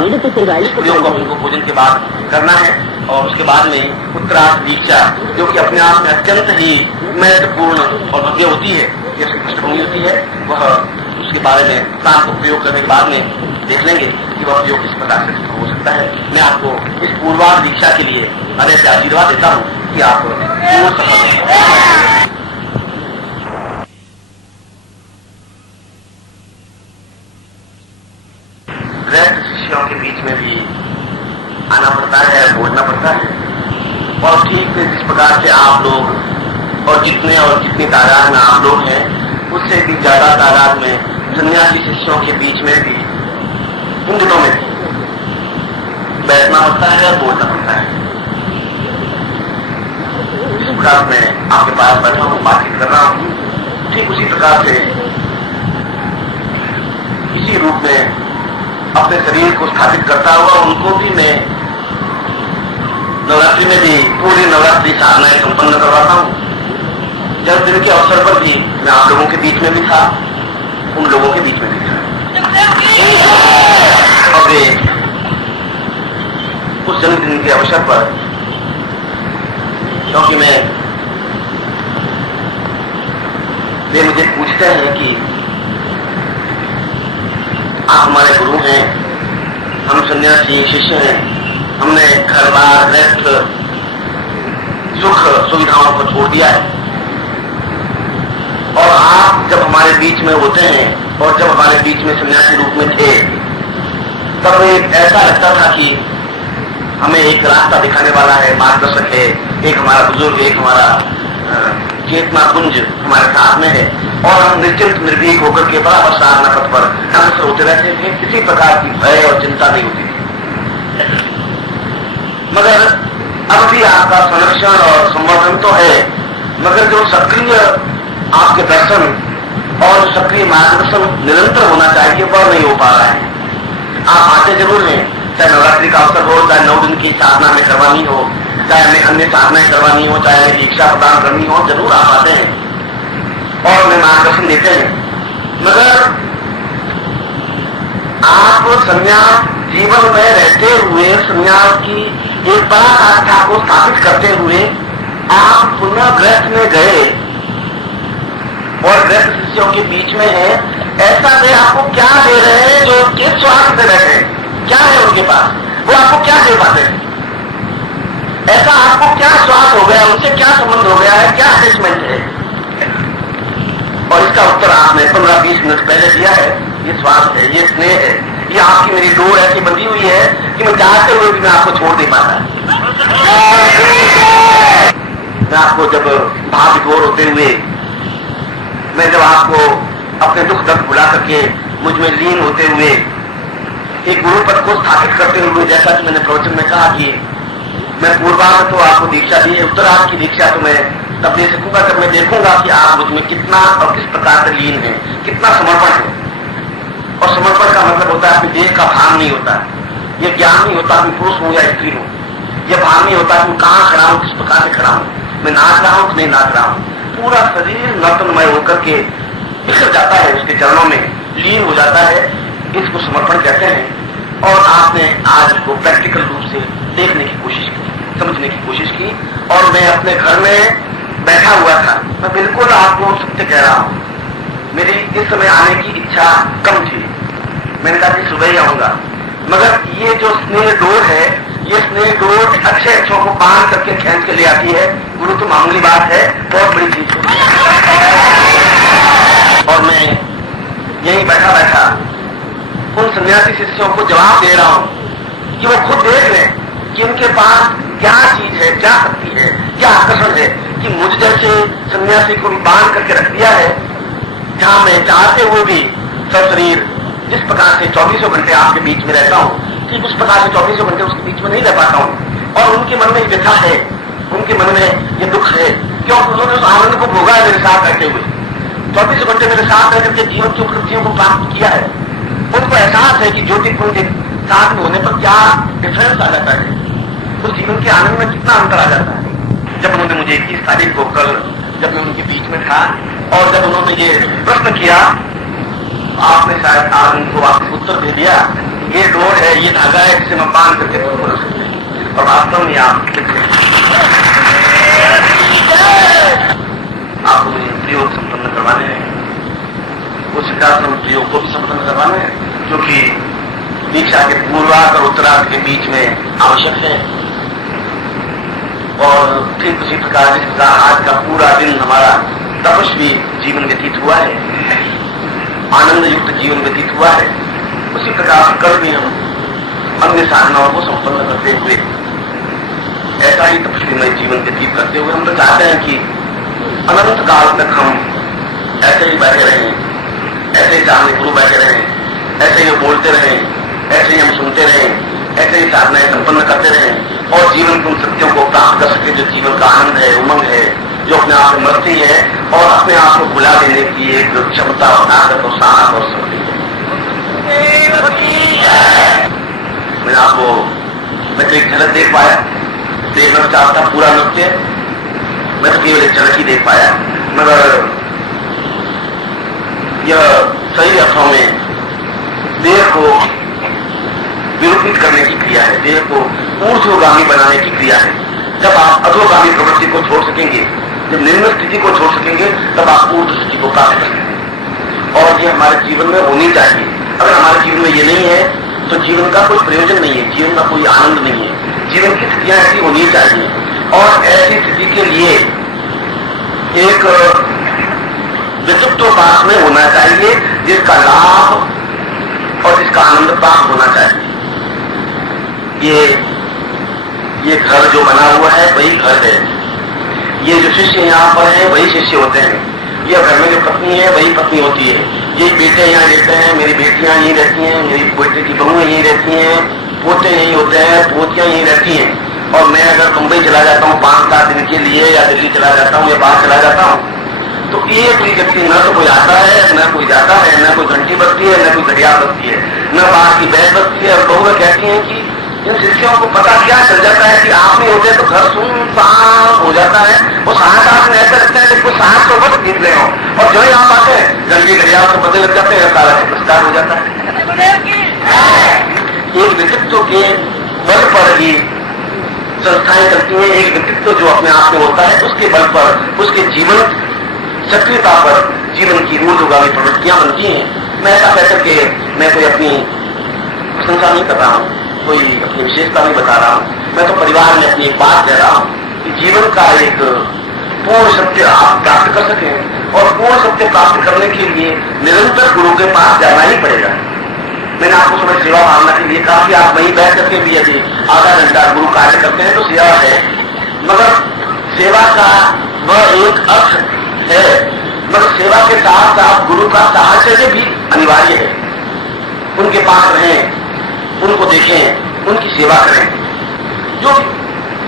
इस प्रयोग को हमको भोजन के बाद करना है और उसके बाद में उत्तरार्ध दीक्षा जो कि अपने आप में अत्यंत ही महत्वपूर्ण और भव्य होती है, जैसे पृष्ठभूमि होती है, वह उसके बारे में शाम को प्रयोग करने के बाद में देख लेंगे कि वह प्रयोग किस प्रकार से हो सकता है। मैं आपको इस पूर्वार्ध दीक्षा के लिए हृदय से आशीर्वाद देता हूँ कि आप पूर्ण सफल। गृहस्थ शिष्यों के बीच में भी आना पड़ता है, बोलना पड़ता है, और ठीक जिस प्रकार से आप लोग और जितनी तादाद में आप लोग हैं उससे भी ज्यादा तादाद में सन्यासी शिष्यों के बीच में भी उन दिनों में भी बैठना पड़ता है और बोलना पड़ता है। इस प्रकार मैं आपके पास बैठा हूँ, बातचीत कर रहा हूँ, ठीक उसी प्रकार से इसी रूप में अपने शरीर को स्थापित करता हुआ उनको भी मैं नवरात्रि में भी पूरी नवरात्रि साधनाएं संपन्न करवाता हूँ। जब दिन के अवसर पर भी मैं आप लोगों के बीच में भी था, उन लोगों के बीच में भी था, और वे उस जन्मदिन के अवसर पर, क्योंकि वे मुझे पूछते हैं कि आप हमारे गुरु हैं, हम सन्यासी शिष्य हैं, हमने घर बार गृहस्थ सुख सुविधाओं को छोड़ दिया है, और आप जब हमारे बीच में होते हैं और जब हमारे बीच में सन्यासी रूप में थे तब एक ऐसा लगता था कि हमें एक रास्ता दिखाने वाला है, मार्गदर्शक है, एक हमारा बुजुर्ग, एक हमारा चेतना पुंज हमारे साथ में है, और हम निश्चिंत निर्भीक होकर के बराबर साधना पथ पर अग्रसर होते रहते थे। किसी प्रकार की भय और चिंता नहीं होती थी। मगर अब भी आपका संरक्षण और संवर्धन तो है, मगर जो सक्रिय आपके दर्शन और जो सक्रिय मार्गदर्शन निरंतर होना चाहिए वह नहीं हो पा रहा है। आप आते जरूर हैं, चाहे नवरात्रि का अवसर हो, चाहे 9 दिन की साधना में करवानी हो, चाहे हमें अन्य साधनाएं करवानी हो, चाहे हमें दीक्षा प्रदान करनी हो, जरूर आप आते हैं और हमें मार्गदर्शन देते हैं। मगर आप संन्यास जीवन में रहते हुए संन्यास की एक बड़ा आस्था को स्थापित करते हुए आप पुनः गृहस्थ में गए और गृहस्थ शिष्यों के बीच में है, ऐसा वे आपको क्या दे रहे हैं जो किस स्वार्थ से बैठे हैं? क्या है उनके पास? वो आपको क्या दे पाते हैं? ऐसा आपको क्या स्वार्थ हो गया, उनसे क्या संबंध हो गया है, क्या अटैचमेंट है? और इसका उत्तर आपने 15-20 मिनट पहले दिया है। ये स्वार्थ है, ये स्नेह है, ये आपकी मेरी डोर ऐसी बंधी हुई है कि मैं चाहते हुए भी मैं आपको छोड़ नहीं पाता। मैं आपको जब भाव विभोर होते हुए, मैं जब आपको अपने दुख दर्द भुला करके मुझ में लीन होते हुए एक गुरु पद को स्थापित करते हुए, जैसा कि मैंने प्रवचन में कहा कि मैं पूर्वार्ध तो आपको दीक्षा दी है, उत्तरार्ध की दीक्षा तो मैं तब दे सकूंगा जब मैं देखूंगा कि आप मुझ में कितना और किस प्रकार से लीन है, कितना समर्पण है। और समर्पण का मतलब होता है कि देह का भान नहीं होता, ये ज्ञान नहीं होता कि पुरुष हूं या स्त्री हूं, यह भान नहीं होता कि कहां खड़ा हूं, किस प्रकार से खड़ा हूं, मैं नाच रहा हूं कि नहीं नाच रहा हूं। पूरा शरीर नर्तनमय होकर के बिखर जाता है, उसके चरणों में लीन हो जाता है। इसको समर्पण कहते हैं। और आपने आज इसको प्रैक्टिकल रूप से देखने की कोशिश की, समझने की कोशिश की। और मैं अपने घर में बैठा हुआ था, मैं बिल्कुल आपको सत्य कह रहा हूं, मेरी इस समय आने की इच्छा कम थी, मैंने कहा कि सुबह ही आऊंगा, मगर ये जो स्नेह डोर है, ये स्नेह डोर अच्छे अच्छों को बांध करके खींच के ले आती है। गुरु तो मामूली बात है, बहुत बड़ी चीज है। और मैं यहीं बैठा बैठा उन सन्यासी शिष्यों को जवाब दे रहा हूं कि वो खुद देख लें कि उनके पास क्या चीज है, क्या शक्ति है, क्या आकर्षण है कि मुझ जैसे सन्यासी को भी बांध करके रख दिया है, जहां मैं चाहते हुए भी सशरीर जिस प्रकार से 24 घंटे आपके बीच में रहता हूं, ठीक उस प्रकार से 24 घंटे उसके बीच में नहीं रह पाता हूं। और उनके मन में व्यथा है, उनके मन में ये दुख है, क्योंकि उन्होंने उस आनंद को भोगा है मेरे साथ रहते हुए, 24 घंटे मेरे साथ रहकर के जीवन की उपलब्धियों को प्राप्त किया है। उनको एहसास है कि ज्योति पुंज साथ में होने पर क्या डिफरेंस आ जाता है, उस जीवन के आनंद में कितना अंतर आ जाता है। जब उन्होंने मुझे 21 तारीख को कल जब मैं उनके बीच में था और जब उन्होंने ये प्रश्न किया, आपने शायद आज उनको वापस उत्तर दे दिया, ये डोर है, ये धागा है जिसे मैं बांध करके बोल सकते हैं। और वास्तव में आपको मुझे प्रयोग संपन्न करवाने हैं, उस सिद्धाश्रम प्रयोग को भी संपन्न करवाने हैं, जो कि दीक्षा के पूर्वार्ध और उत्तरार्ध के बीच में आवश्यक है। और ठीक उसी प्रकार जिस प्रकार आज का पूरा दिन हमारा तपस्वी जीवन व्यतीत हुआ है, आनंद युक्त जीवन व्यतीत हुआ है, उसी प्रकार से कल भी हम अन्य साधनाओं को संपन्न करते हुए ऐसा ही तपस्वीमय जीवन व्यतीत करते हुए हम तो चाहते हैं कि अनंत काल तक हम ऐसे ही बैठे रहें, ऐसे ही सामने गुरु बैठे रहें, ऐसे ही बोलते रहें, ऐसे ही हम सुनते रहें, ऐसे ही साधनाएं संपन्न करते रहें और जीवन के उन सत्यों को प्राप्त कर सके जो जीवन का आनंद है, उमंग है, जो अपने आप में मस्ती है और अपने आप को भुला देने की एक क्षमता बनाकर और साहस और शक्ति है। मैं आपको मैं तो एक झलक देख पाया, देखना चाहता पूरा नृत्य, मैं तो केवल एक झलक ही देख पाया, मगर यह सही अर्थों में देह को विरूपित करने की क्रिया है, देह को ऊर्ध्वगामी बनाने की क्रिया है। जब आप अधोगामी प्रवृत्ति को छोड़ सकेंगे, जब निम्न स्थिति को छोड़ सकेंगे, तब आप ऊर्ध्व स्थिति को प्राप्त करेंगे। और ये हमारे जीवन में होनी चाहिए। अगर हमारे जीवन में ये नहीं है तो जीवन का कोई प्रयोजन नहीं है, जीवन का कोई आनंद नहीं है। जीवन की स्थितियां ऐसी होनी चाहिए और ऐसी स्थिति के लिए एक विचित्रोपास में होना चाहिए जिसका लाभ और जिसका आनंद प्राप्त होना चाहिए। ये घर जो बना हुआ है वही घर है, ये जो शिष्य यहाँ पर है वही शिष्य होते हैं, ये घर में जो पत्नी है वही पत्नी होती है, ये बेटे यहाँ रहते हैं, मेरी बेटियां यहीं रहती हैं, मेरी बेटे की बहुएं यहीं रहती हैं, पोते यहीं होते हैं, पोतियां यहीं रहती हैं। और मैं अगर मुंबई चला जाता हूँ 5-7 दिन के लिए या दिल्ली चला जाता हूँ या बाहर चला जाता हूँ तो एक भी व्यक्ति न तो कोई आता है, न कोई जाता है, न कोई घंटी बजती है, न कोई घड़ियाल बजती है, न बाहर की बैठ बजती है। और बहुएं कहती हैं कि इन शिष्यों को पता क्या चल जाता है कि आप नहीं होते तो घर सुनसान हो जाता है, वो साथ में ऐसा लगता है कि सांस तो बस गिर रहे हो और जो ही आप आते हैं घंटी घड़ियाल तो बदल लग जाते हैं, सारा स्टार्ट हो जाता है। एक व्यक्तित्व के बल पर ही संस्थाएं चलती हैं, एक व्यक्तित्व जो अपने आप में होता है उसके बल पर, उसके जीवन सक्रियता पर जीवन की ऊर्ध्वगामी प्रवृत्तियां बनती हैं। मैं ऐसा कहकर के मैं कोई अपनी प्रशंसा नहीं कर रहा हूँ, कोई अपनी विशेषता नहीं बता रहा हूँ, मैं तो परिवार में अपनी एक बात कह रहा हूँ कि जीवन का एक पूर्ण सत्य आप प्राप्त कर सकें और पूर्ण सत्य प्राप्त करने के लिए निरंतर गुरु के पास जाना ही पड़ेगा। मैंने आपको सुबह सेवा भावना के लिए कहा कि आप वहीं बैठ करके भी यदि आधा घंटा गुरु कार्य करते हैं तो सेवा है, मगर सेवा का वह एक अर्थ है, मगर सेवा के साथ साथ गुरु का साहचर्य भी अनिवार्य है। उनके पास रहें, उनको देखें, उनकी सेवा करें। जो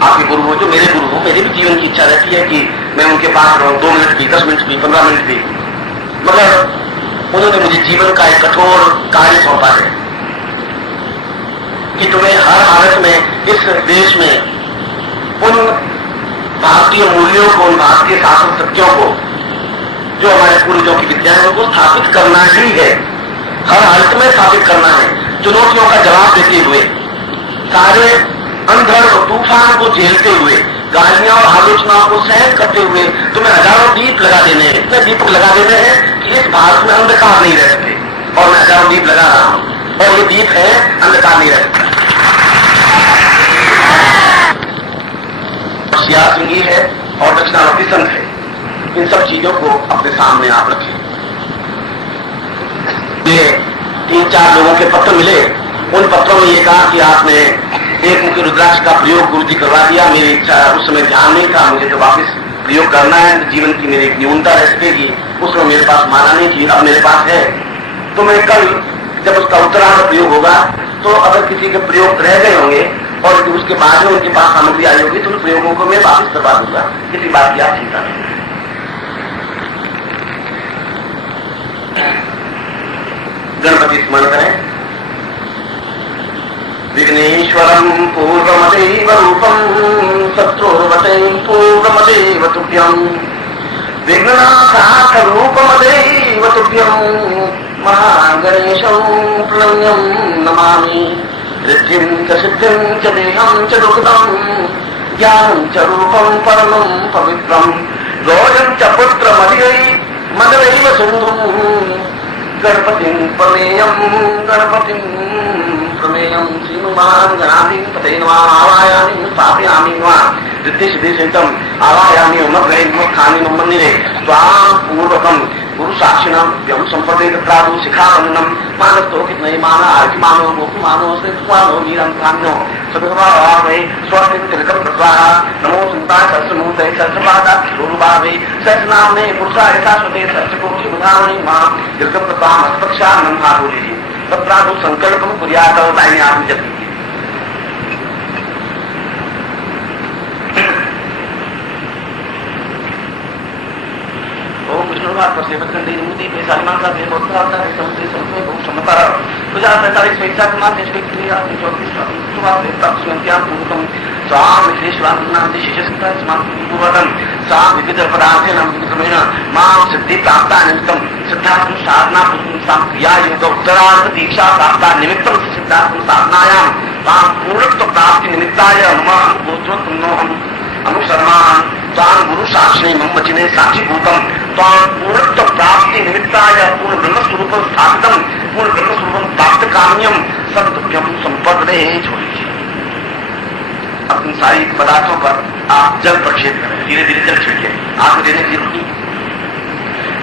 आपके गुरु हो, जो मेरे गुरु हो, मेरी भी जीवन की इच्छा रहती है कि मैं उनके पास रहूं 2 मिनट भी, 10 मिनट भी, 15 मिनट भी, मगर उन्होंने मुझे जीवन का एक कठोर कार्य सौंपा है कि तुम्हें हर हालत में इस देश में उन भारतीय मूल्यों को, उन भारतीय शासन सत्यों को जो हमारे पूर्वजों की विद्या है उनको स्थापित करना ही है, हर हालत में स्थापित करना है। चुनौतियों का जवाब देते हुए, सारे अंधड़ और तूफान को झेलते हुए, गालियां और आलोचनाओं को सहन करते हुए तुम्हें हजारों दीप लगा देने हैं, इतने दीपक लगा देने हैं कि इस भारत में अंधकार नहीं रह सके। और मैं हजारों दीप लगा रहा हूं, और ये दीप है, अंधकार नहीं रह सकता। सिंगी है और दक्षिणावर्ती संघ है, इन सब चीजों को अपने सामने आप रखें। ये 3-4 लोगों के पत्र मिले, उन पत्रों में ये कहा कि आपने एक मुखी रुद्राक्ष का प्रयोग गुरु जी करवा दिया, मेरी इच्छा उस समय ध्यान नहीं था, मुझे तो वापिस प्रयोग करना है, जीवन की मेरी एक न्यूनता रह सकेगी, उस समय मेरे पास माना नहीं कि अब मेरे पास है। तो मैं कल जब उसका उत्तरार्ध प्रयोग होगा तो अगर किसी के प्रयोग रह गए होंगे और उसके बाद में उनके पास सामग्री आई होगी तो उन प्रयोगों को मैं वापिस करवा दूंगा, किसी बात की आप चिंता नहीं। गणपति स्मरण करें। विघ्नेश्वरम पूर्वमदेव रूपम शत्रुर्वशं पूर्वमदेव तुभ्यं विघ्ननाशाख रूपमदेव तुभ्यं महागणेशं प्रणम्यं नमामि। रिद्धिं च सिद्धिं च देहं च दुःखदं ज्ञानं च रूपं परमं पवित्रं गौरं च पुत्रमधियै मदरैव सिन्धुं गणपतिं प्रमेयं गणपतिं प्रमेयं श्रीमन् गणाधिपतये नमः। आवाहयामि स्थापयामि रिद्धिसिद्धिसहितम् आवाहयामि मम मन्दिरे त्वां पूर्वकं गुरु साक्षिणां व्यं संपदेत प्रादु शिखावन्नं मानस्तो कितने माना आर्थिमानो मोक्षमानो श्रेष्ठमानो वीरं काम्यो सदभावे स्वस्तिं तिलकं प्रत्वाहा नमो संताय सहस्रमूर्तये सहस्रपादात् गुरुभावे सहस्रनाम्ने पुरुषाय शाश्वते सहस्रकोटि उदाहरणे मां तिलकं प्रत्वाहा मत्पक्षानं भागोलिहि तत्रादु संकल्पं कुर्यात् दायिनी आत्म जपति। पर सेवक खंडी मूर्ति पे सलमान का भी होता है समुद्री संस्कृत में बहुत समता है तो जा 45 पैसा के माध्यम से क्रिया 34 सुबह से तक स्वयं पूर्वकम स्वाम विश्वास नाम विशेष संता स्मार्ट पूर्वकम सा विविध पदार्थ नाम क्रमेण मां सिद्धि प्राप्ता निमित्तम सिद्धार्थ साधना पुरुषां क्रिया योग उत्तरार्थ दीक्षा प्राप्ता निमित्तम सिद्धार्थ साधनायां तां पूर्णत्व प्राप्ति निमित्ताय नमः गोत्रोत्तमोहम अनुसरमान तां गुरु साक्षिणे मम वचने साक्षीभूतम तां पूर्णत्व प्राप्ति निमित्ताय पूर्ण ब्रह्मस्वरूप स्थापितम पूर्ण ब्रह्मस्वरूप प्राप्त काम्यम सत्भ्यम संपदे। छोड़िए अपनी सारी पदार्थों पर आप जल प्रक्षेप करें, धीरे धीरे जल छिड़के, आपको देने की जरूरत नहीं।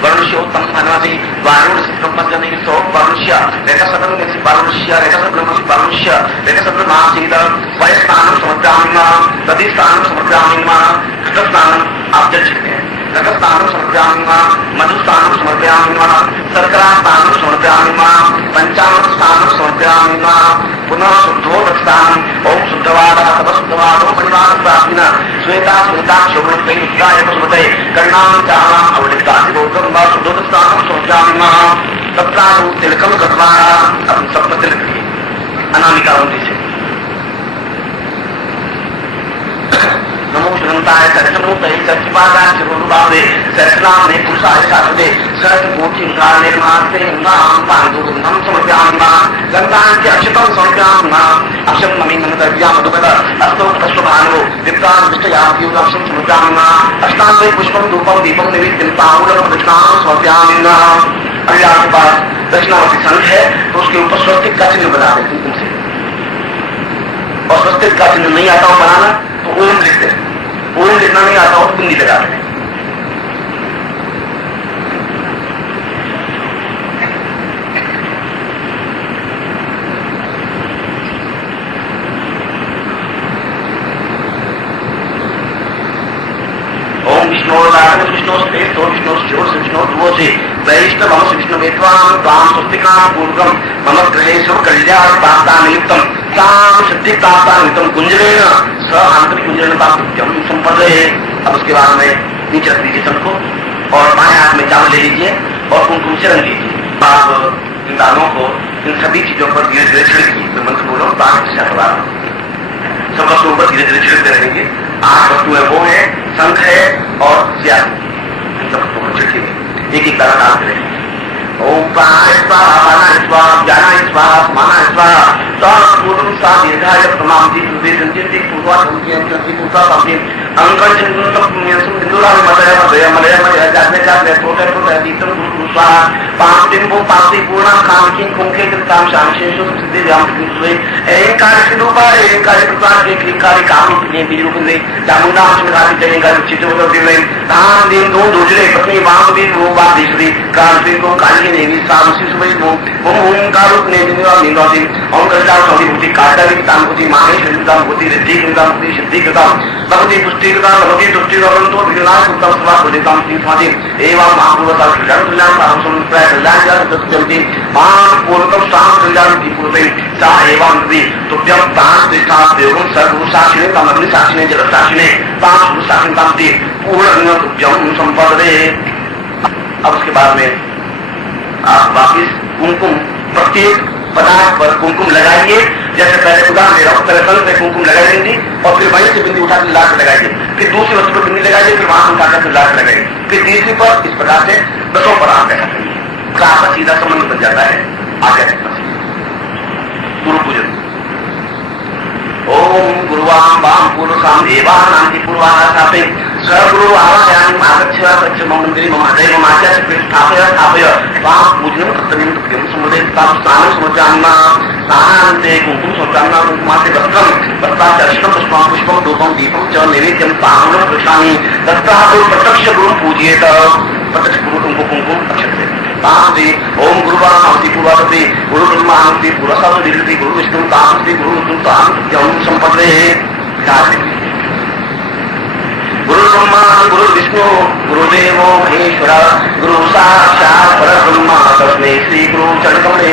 वरुष्योत्तम धनवासी वारुण सिद्धम सौ वरुष्य रेखा सदन में से वरुष्य रेखा सदन में वरुष्य रेखा सदन महासीद वयस्नानं समर्पयामि तदिस्नानं समर्पयामि कृतस्नानं आप जल छिड़के हैं, रक्तस्नानं समर्पयामि मधुस्नानं समर्पयामि शर्करास्नानं समर्पयामि पंचामृतस्नानं समर्पयामि पुनः शुद्धोदकस्नानं ओम शुद्धवादः तपशुद्धवादो परिवारस्तापिन श्वेता श्वेताक्षोभृतै रुद्राय पशुपतये कर्णां चाणां अवलिप्तासिदोकं वा शुद्धोदकस्नानं समर्पयामि तत्रादौ तिलकं कृत्वा अपने सप्त तिलक अनामिका उन्नति से नमो श्रीमताय सहस्रमूर्तये सहस्रपादाय गुरुभावे सहस्रनाम्ने पुरुषाय शाश्वते सहस्रकोटि उदाहरणे नमस्ते नाम पाण्डुगन्धं समर्पयामि गंगां च अक्षतं समर्पयामि अक्षतं नमिनं द्रव्यां मधुपद अस्तौ अश्वभानो विप्रान् विष्टयामि अक्षतं समर्पयामि अष्टाङ्गे पुष्पं धूपं दीपं नैवेद्यं ताम्बूलं दक्षिणां समर्पयामि। अभी आपके पास दक्षिणावर्ती संघ है तो उसके ऊपर स्वस्तिक का चिन्ह बना देते तुमसे, और स्वस्तिक का चिन्ह नहीं आता हो बनाना तो ओम लिखते हैं, ओम लिखना नहीं आता हो तो बिंदी लगा देते हैं। ओम विष्णु विष्णु से वैष्णव विष्णु वेत्वाम ताम स्वस्तिका पूर्वकम मम ग्रहेषु कल्याण प्राप्ता निमित्तम ताम सिद्धि प्राप्ता निमित्तम गुंजरेण स आंतरिक गुंजरेण प्राप्त्यम संपदे। अब उसके बाद में नीचे रख दीजिए सबको और बाएं हाथ में चावल ले लीजिए और उनको नीचे रख दीजिए। आप इन दानों को इन सभी चीजों पर धीरे धीरे छिड़किए, मैं मंत्र बोल रहा हूँ बाहर से करवा रहा हूँ, सब वस्तुओं पर धीरे धीरे छिड़कते रहेंगे। 8 वस्तुएं वो है, शंख है और सियार, इन सब वस्तुओं पर छिड़केंगे, एक एक दाना डालते रहेंगे। ओम प्राणाय स्वाहा, प्राणाय स्वाहा, ज्ञानाय स्वाहा, समानाय स्वाहा, पूर्व सा दीर्घाय प्रमामति सुदेशंति पूर्वा संति पूर्वा संति अंकन चंद्र पुण्यसु हिंदुला मलय मलय मलय मलय जाने जाने छोटे छोटे दीतम पूर्वा पांतिमो पांति पूर्णा कामकी कुंके काम शांशेषु सिद्धि व्याम सुवे एंकार शिरूपा एंकार प्रकार के क्रिकारी काम ने बीरू ने जामुना चंद्रादि जनेगा चितो दिले धाम दिन दो दूसरे पत्नी वाम भी वो बात दूसरी कांति को काली ने भी सामसी सुवे वो ओंकार ने दिनवा निवासी ओंकार सभी भूति काटावी तांभूति माने श्रीदाम भूति रिद्धि कृताम भूति सिद्धि कृताम भगवती पुष्टि कृताम भगवती तुष्टि रवंतो विनाश कृताम सभा प्रदेताम तीर्थादि एवं महापुरुषा कल्याण कल्याण सारसम प्राय कल्याण जात सत्यमति मान पूर्णतम शाम कल्याण की पूर्वे सा एवं रि तुभ्यम तान निष्ठा प्रयोगम सर्वगुरु साक्षिणे तम अग्नि साक्षिणे जगत साक्षिणे ताम गुरु साक्षिणे ताम ति पूर्ण तुभ्यम संपदे। अब उसके बाद में आप वापिस कुमकुम प्रत्येक पदार्थ पर कुमकुम लगाइए। जैसे पहले उदाहरण दे रहा हूं, पहले तल पे कुमकुम लगाई बिंदी और फिर वहीं से बिंदी उठाकर लाट लगाइए, फिर दूसरी वस्तु पर बिंदी लगाइए, फिर वहां उठाकर फिर लाट लगाइए, फिर तीसरी पर इस प्रकार से 10 पर आप ऐसा करिए। आपका सीधा संबंध बन जाता है आगे गुरु पूजन। ओम गुरुवाम वाम पूर्वसाम देवानांति पूर्वानाथापे सगुरु आवाहयामि आगच्छ मम मंदिरे मम हृदये मम आचार्य स्थापय स्थापय वाम पूजनं कर्तव्यं तथ्यं समुदे तां स्नानं समर्पयामि स्नानान्ते कुंकुम समर्पयामि कुंकुमाते वस्त्रात् अर्चनं पुष्पं पुष्पं धूपं दीपं च नैवेद्यं ताम्बूलं प्रसामि ततः प्रत्यक्ष गुरुं पूजयेत। प्रत्यक्ष गुरु तुमको कुंकुम अक्षते तामति ओम गुरुवामति पूर्वावति गुरु ब्रह्मावति पुरसावति गुरु विष्णु तामति गुरु ताम जम संपदे। गुरु ब्रह्मा गुरु विष्णु गुरुदेवो महेश्वर गुरु साक्षात् परब्रह्म तस्मै श्री गुरु चरणकमले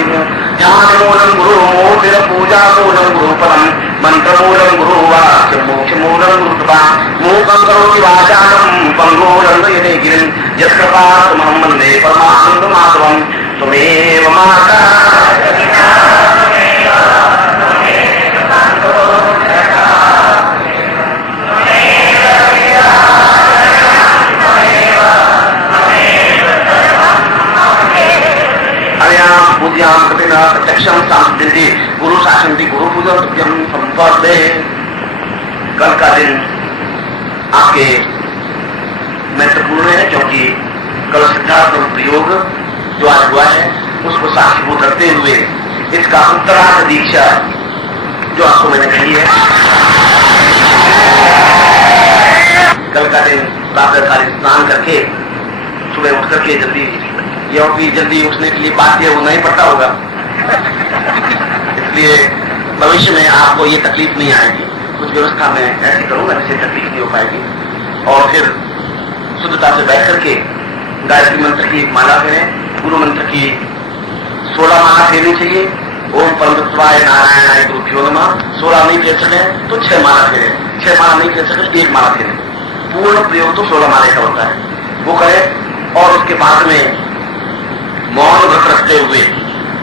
ध्यान मूलं गुरु मोदिर पूजा मूलं गुरु परम मंत्र मूलं गुरु वाक्य मोक्ष मूलं गुरु कृपा मूकं करोति वाचालं पंगुलं यदि गिरिं यत्कृपातमहं वन्दे परमानन्दमाधवं त्वमेव माता प्रत्यक्षम सांस्कृति गुरु शासनति गुरु पूजन तुभ्यम संपदे। कल का दिन आपके महत्वपूर्ण है क्योंकि कल सिद्धार्थ प्रयोग जो आज हुआ है उसको साक्षीभूत रखते हुए इसका उत्तरार्ध दीक्षा जो आपको मैंने कही है। कल का दिन प्रातःकाल स्नान करके सुबह उठ करके जल्दी जल्दी उठने के लिए बाध्य वो नहीं पड़ता होगा, इसलिए भविष्य में आपको ये तकलीफ नहीं आएगी। कुछ व्यवस्था में ऐसी करूंगा जिससे तकलीफ नहीं हो पाएगी। और फिर शुद्धता से बैठ करके गायत्री मंत्र की माला फेरें, गुरु मंत्र की 16 माला फेरनी चाहिए। ओम परमतत्वाय नारायणाय गुरुभ्यो नमः 16 नहीं फेर सके तो 6 माला फेरें, 6 माला नहीं फेर सके 1 माला फेरें। पूर्ण प्रयोग तो 16 माले का होता है, वो करें। और उसके बाद में मौन व्रत रखते हुए,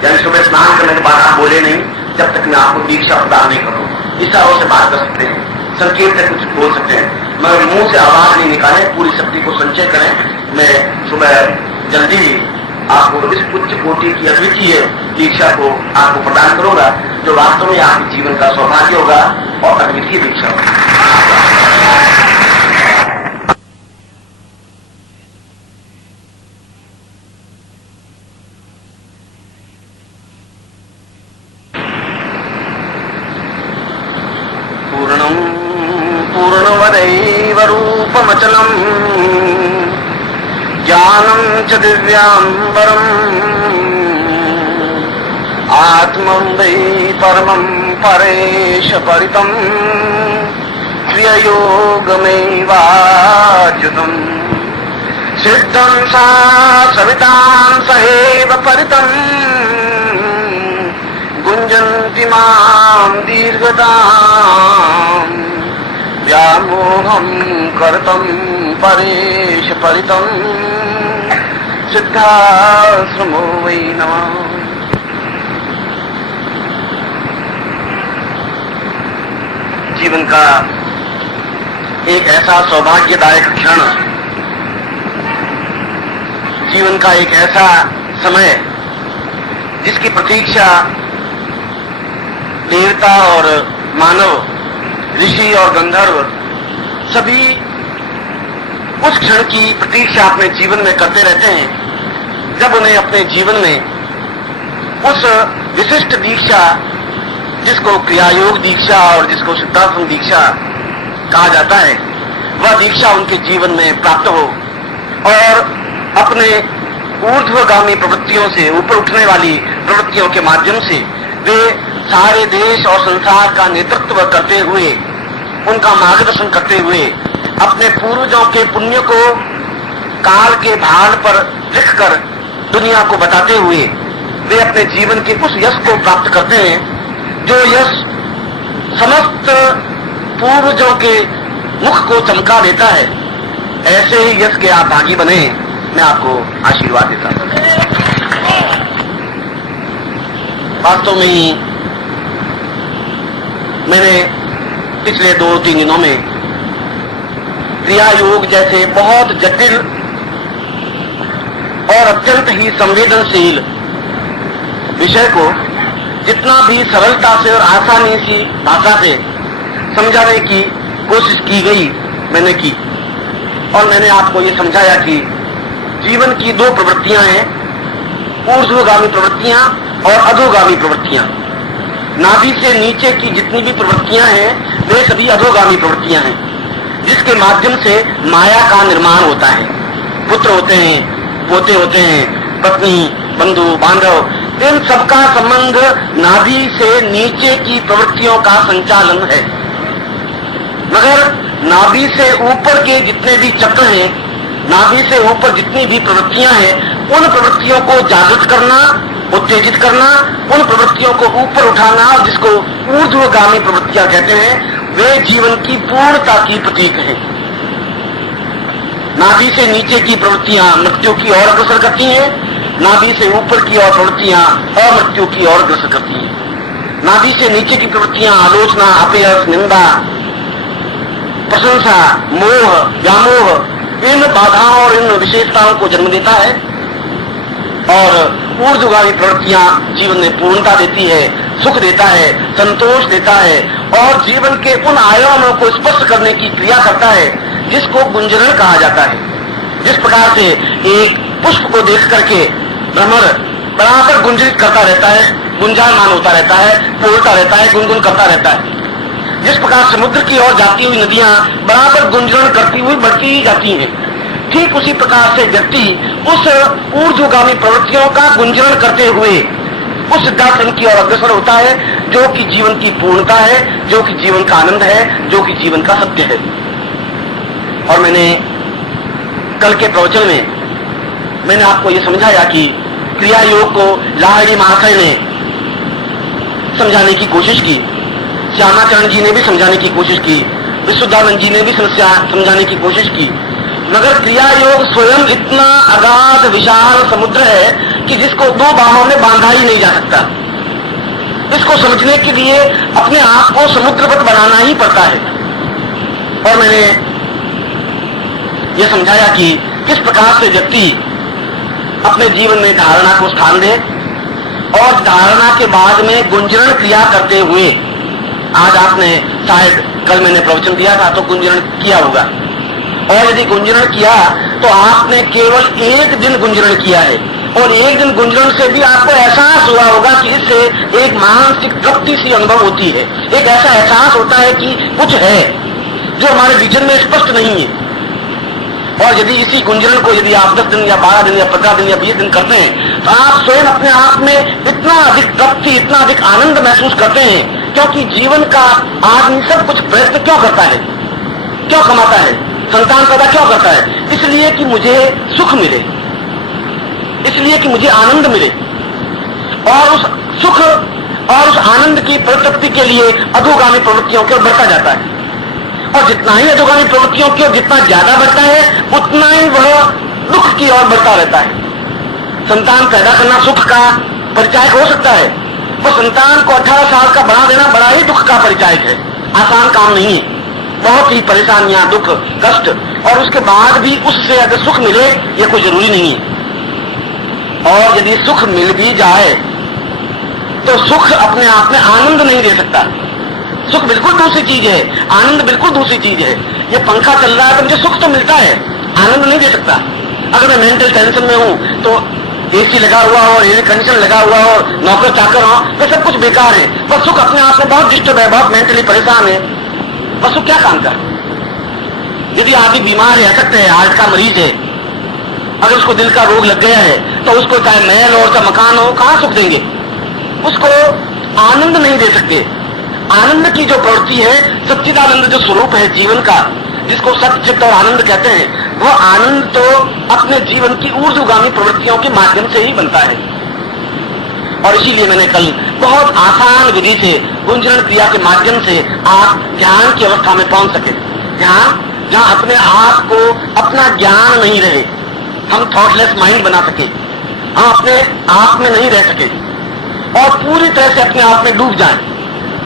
यानी सुबह स्नान करने के बाद आप बोले नहीं जब तक मैं आपको दीक्षा प्रदान नहीं करूं। इशारों से बात कर सकते हैं, संकेत से कुछ बोल सकते हैं, मगर मुंह से आवाज नहीं निकालें, पूरी शक्ति को संचय करें। मैं सुबह जल्दी आपको इस उच्च कोटि की अद्वितीय दीक्षा को आपको प्रदान करूंगा जो वास्तव में आपके जीवन का सौभाग्य होगा और अद्वितीय दीक्षा होगा। पूर्णवदैव रूपमचलम् ज्ञानं च दिव्याम्बरम् आत्मं वै परमं परेश परितम् क्रिययोगमेवाच्युतम् सिद्धं सा सवितां सहेव परितम् गुञ्जन्ति मां दीर्घताम् व्यामोहं कर्तं परेश परितं सिद्धाश्रमो वै नमः। जीवन का एक ऐसा सौभाग्यदायक क्षण, जीवन का एक ऐसा समय जिसकी प्रतीक्षा देवता और मानव, ऋषि और गंधर्व सभी उस क्षण की प्रतीक्षा अपने जीवन में करते रहते हैं जब उन्हें अपने जीवन में उस विशिष्ट दीक्षा, जिसको क्रियायोग दीक्षा और जिसको सिद्धाश्रम दीक्षा कहा जाता है, वह दीक्षा उनके जीवन में प्राप्त हो और अपने ऊर्ध्वगामी प्रवृत्तियों से, ऊपर उठने वाली प्रवृत्तियों के माध्यम से वे सारे देश और संसार का नेतृत्व करते हुए, उनका मार्गदर्शन करते हुए, अपने पूर्वजों के पुण्य को काल के भार पर लिखकर दुनिया को बताते हुए वे अपने जीवन के उस यश को प्राप्त करते हैं जो यश समस्त पूर्वजों के मुख को चमका देता है। ऐसे ही यश के आप भागी बने, मैं आपको आशीर्वाद देता हूं। वास्तव में ही मैंने पिछले 2-3 दिनों में क्रिया योग जैसे बहुत जटिल और अत्यंत ही संवेदनशील विषय को जितना भी सरलता से और आसानी सी भाषा से समझाने की कोशिश की गई, मैंने की। और मैंने आपको ये समझाया कि जीवन की 2 प्रवृत्तियां हैं, ऊर्ध्वगामी प्रवृत्तियां और अधोगामी प्रवृत्तियां। नाभि से नीचे की जितनी भी प्रवृत्तियां हैं वे सभी अधोगामी प्रवृत्तियां हैं, जिसके माध्यम से माया का निर्माण होता है। पुत्र होते हैं, पोते होते हैं, पत्नी, बंधु, बांधव, इन सबका संबंध नाभि से नीचे की प्रवृत्तियों का संचालन है। मगर नाभि से ऊपर के जितने भी चक्र हैं, नाभि से ऊपर जितनी भी प्रवृत्तियां हैं, उन प्रवृत्तियों को जागृत करना, उत्तेजित करना, उन प्रवृत्तियों को ऊपर उठाना, जिसको ऊर्ध्वगामी प्रवृत्तियां कहते हैं, वे जीवन की पूर्णता की प्रतीक है। नाभि से नीचे की प्रवृत्तियां मृत्यु की ओर अग्रसर करती हैं, नाभि से ऊपर की ओर प्रवृत्तियां अमृत्यु की ओर अग्रसर करती हैं। नाभि से नीचे की प्रवृत्तियां आलोचना, अपयश, निंदा, प्रशंसा, मोह, व्यामोह, इन बाधाओं और इन विशेषताओं को जन्म देता है और ऊर्ध्वगामी प्रवृत्तियां जीवन में पूर्णता देती है, सुख देता है, संतोष देता है और जीवन के उन आयामों को स्पर्श करने की क्रिया करता है जिसको गुंजरण कहा जाता है। जिस प्रकार से एक पुष्प को देख करके भ्रमर बराबर गुंजरित करता रहता है, गुंजायमान होता रहता है, बोलता रहता है, गुनगुन करता रहता है। जिस प्रकार समुद्र की ओर जाती हुई नदियां बराबर गुंजरण करती हुई बढ़ती ही जाती हैं, ठीक उसी प्रकार से व्यक्ति उस ऊर्ध्वगामी प्रवृत्तियों का गुंजरण करते हुए उस सिद्धाश्रम की ओर अग्रसर होता है, जो कि जीवन की पूर्णता है, जो कि जीवन का आनंद है, जो कि जीवन का सत्य है। और मैंने कल के प्रवचन में मैंने आपको ये समझाया कि क्रिया योग को लाहिड़ी महाशय ने समझाने की कोशिश की, श्यामाचरण जी ने भी समझाने की कोशिश की, विशुद्धानंद जी ने भी समझाने की कोशिश की, मगर क्रिया योग स्वयं इतना अगाध विशाल समुद्र है कि जिसको 2 बाहों में बांधा ही नहीं जा सकता। इसको समझने के लिए अपने आप को समुद्रवत बनाना ही पड़ता है। और मैंने यह समझाया कि किस प्रकार से व्यक्ति अपने जीवन में धारणा को स्थान दे और धारणा के बाद में गुंजरण क्रिया करते हुए, आज आपने शायद कल मैंने प्रवचन दिया था तो गुंजरण किया होगा, और यदि गुंजरण किया तो आपने केवल 1 दिन गुंजरण किया है और 1 दिन गुंजरण से भी आपको एहसास हुआ होगा कि इससे एक मानसिक तृप्ति सी अनुभव होती है, एक ऐसा एहसास होता है कि कुछ है जो हमारे विजन में स्पष्ट नहीं है। और यदि इसी गुंजरण को यदि आप 10 दिन या 12 दिन या 15 दिन या 20 दिन करते हैं तो आप स्वयं अपने आप में इतना अधिक तृप्ति, इतना अधिक आनंद महसूस करते हैं, क्योंकि जीवन का आदमी सब कुछ प्रयत्न क्यों करता है, क्यों कमाता है, संतान पैदा क्यों करता है? इसलिए कि मुझे सुख मिले, इसलिए कि मुझे आनंद मिले। और उस सुख और उस आनंद की प्रतिप्ति के लिए अधोगामी प्रवृत्तियों की ओर बढ़ता जाता है, और जितना ही अधोगामी प्रवृत्तियों की ओर जितना ज्यादा बढ़ता है उतना ही वह दुख की ओर बढ़ता रहता है। संतान पैदा करना सुख का परिचायक हो सकता है, वो संतान को 18 साल का बना देना बड़ा ही दुख का परिचायक है, आसान काम नहीं है, बहुत ही परेशानियां, दुख, कष्ट, और उसके बाद भी उससे अगर सुख मिले ये कोई जरूरी नहीं है। और यदि सुख मिल भी जाए तो सुख अपने आप में आनंद नहीं दे सकता। सुख बिल्कुल दूसरी चीज है, आनंद बिल्कुल दूसरी चीज है। ये पंखा चल रहा है तो मुझे सुख तो मिलता है, आनंद नहीं दे सकता। अगर मैं मेंटल टेंशन में हूं तो एसी लगा हुआ हो, एयर कंडीशन लगा हुआ हो, नौकर चाकर हो, तो सब कुछ बेकार है। बस सुख अपने आप में बहुत डिस्टर्ब है, बहुत मेंटली परेशान है। बस सुख क्या काम का? यदि आदमी बीमार है, अशक्त है, हार्ट का मरीज है, अगर उसको दिल का रोग लग गया है तो उसको चाहे महल हो चाहे मकान हो, कहां सुख देंगे? उसको आनंद नहीं दे सकते। आनंद की जो प्रवृत्ति है, सच्चिदानंद जो स्वरूप है जीवन का, जिसको सत्य चित्त और आनंद कहते हैं, वो आनंद तो अपने जीवन की ऊर्ध्वगामी प्रवृत्तियों के माध्यम से ही बनता है। और इसीलिए मैंने कल बहुत आसान विधि से गुंजरण क्रिया के माध्यम से आप ध्यान की अवस्था में पहुंच सके। ध्यान जहां अपने आप को अपना ज्ञान नहीं रहे, हम थॉटलेस माइंड बना सके, हम अपने आप में नहीं रह सके और पूरी तरह से अपने आप में डूब जाएं।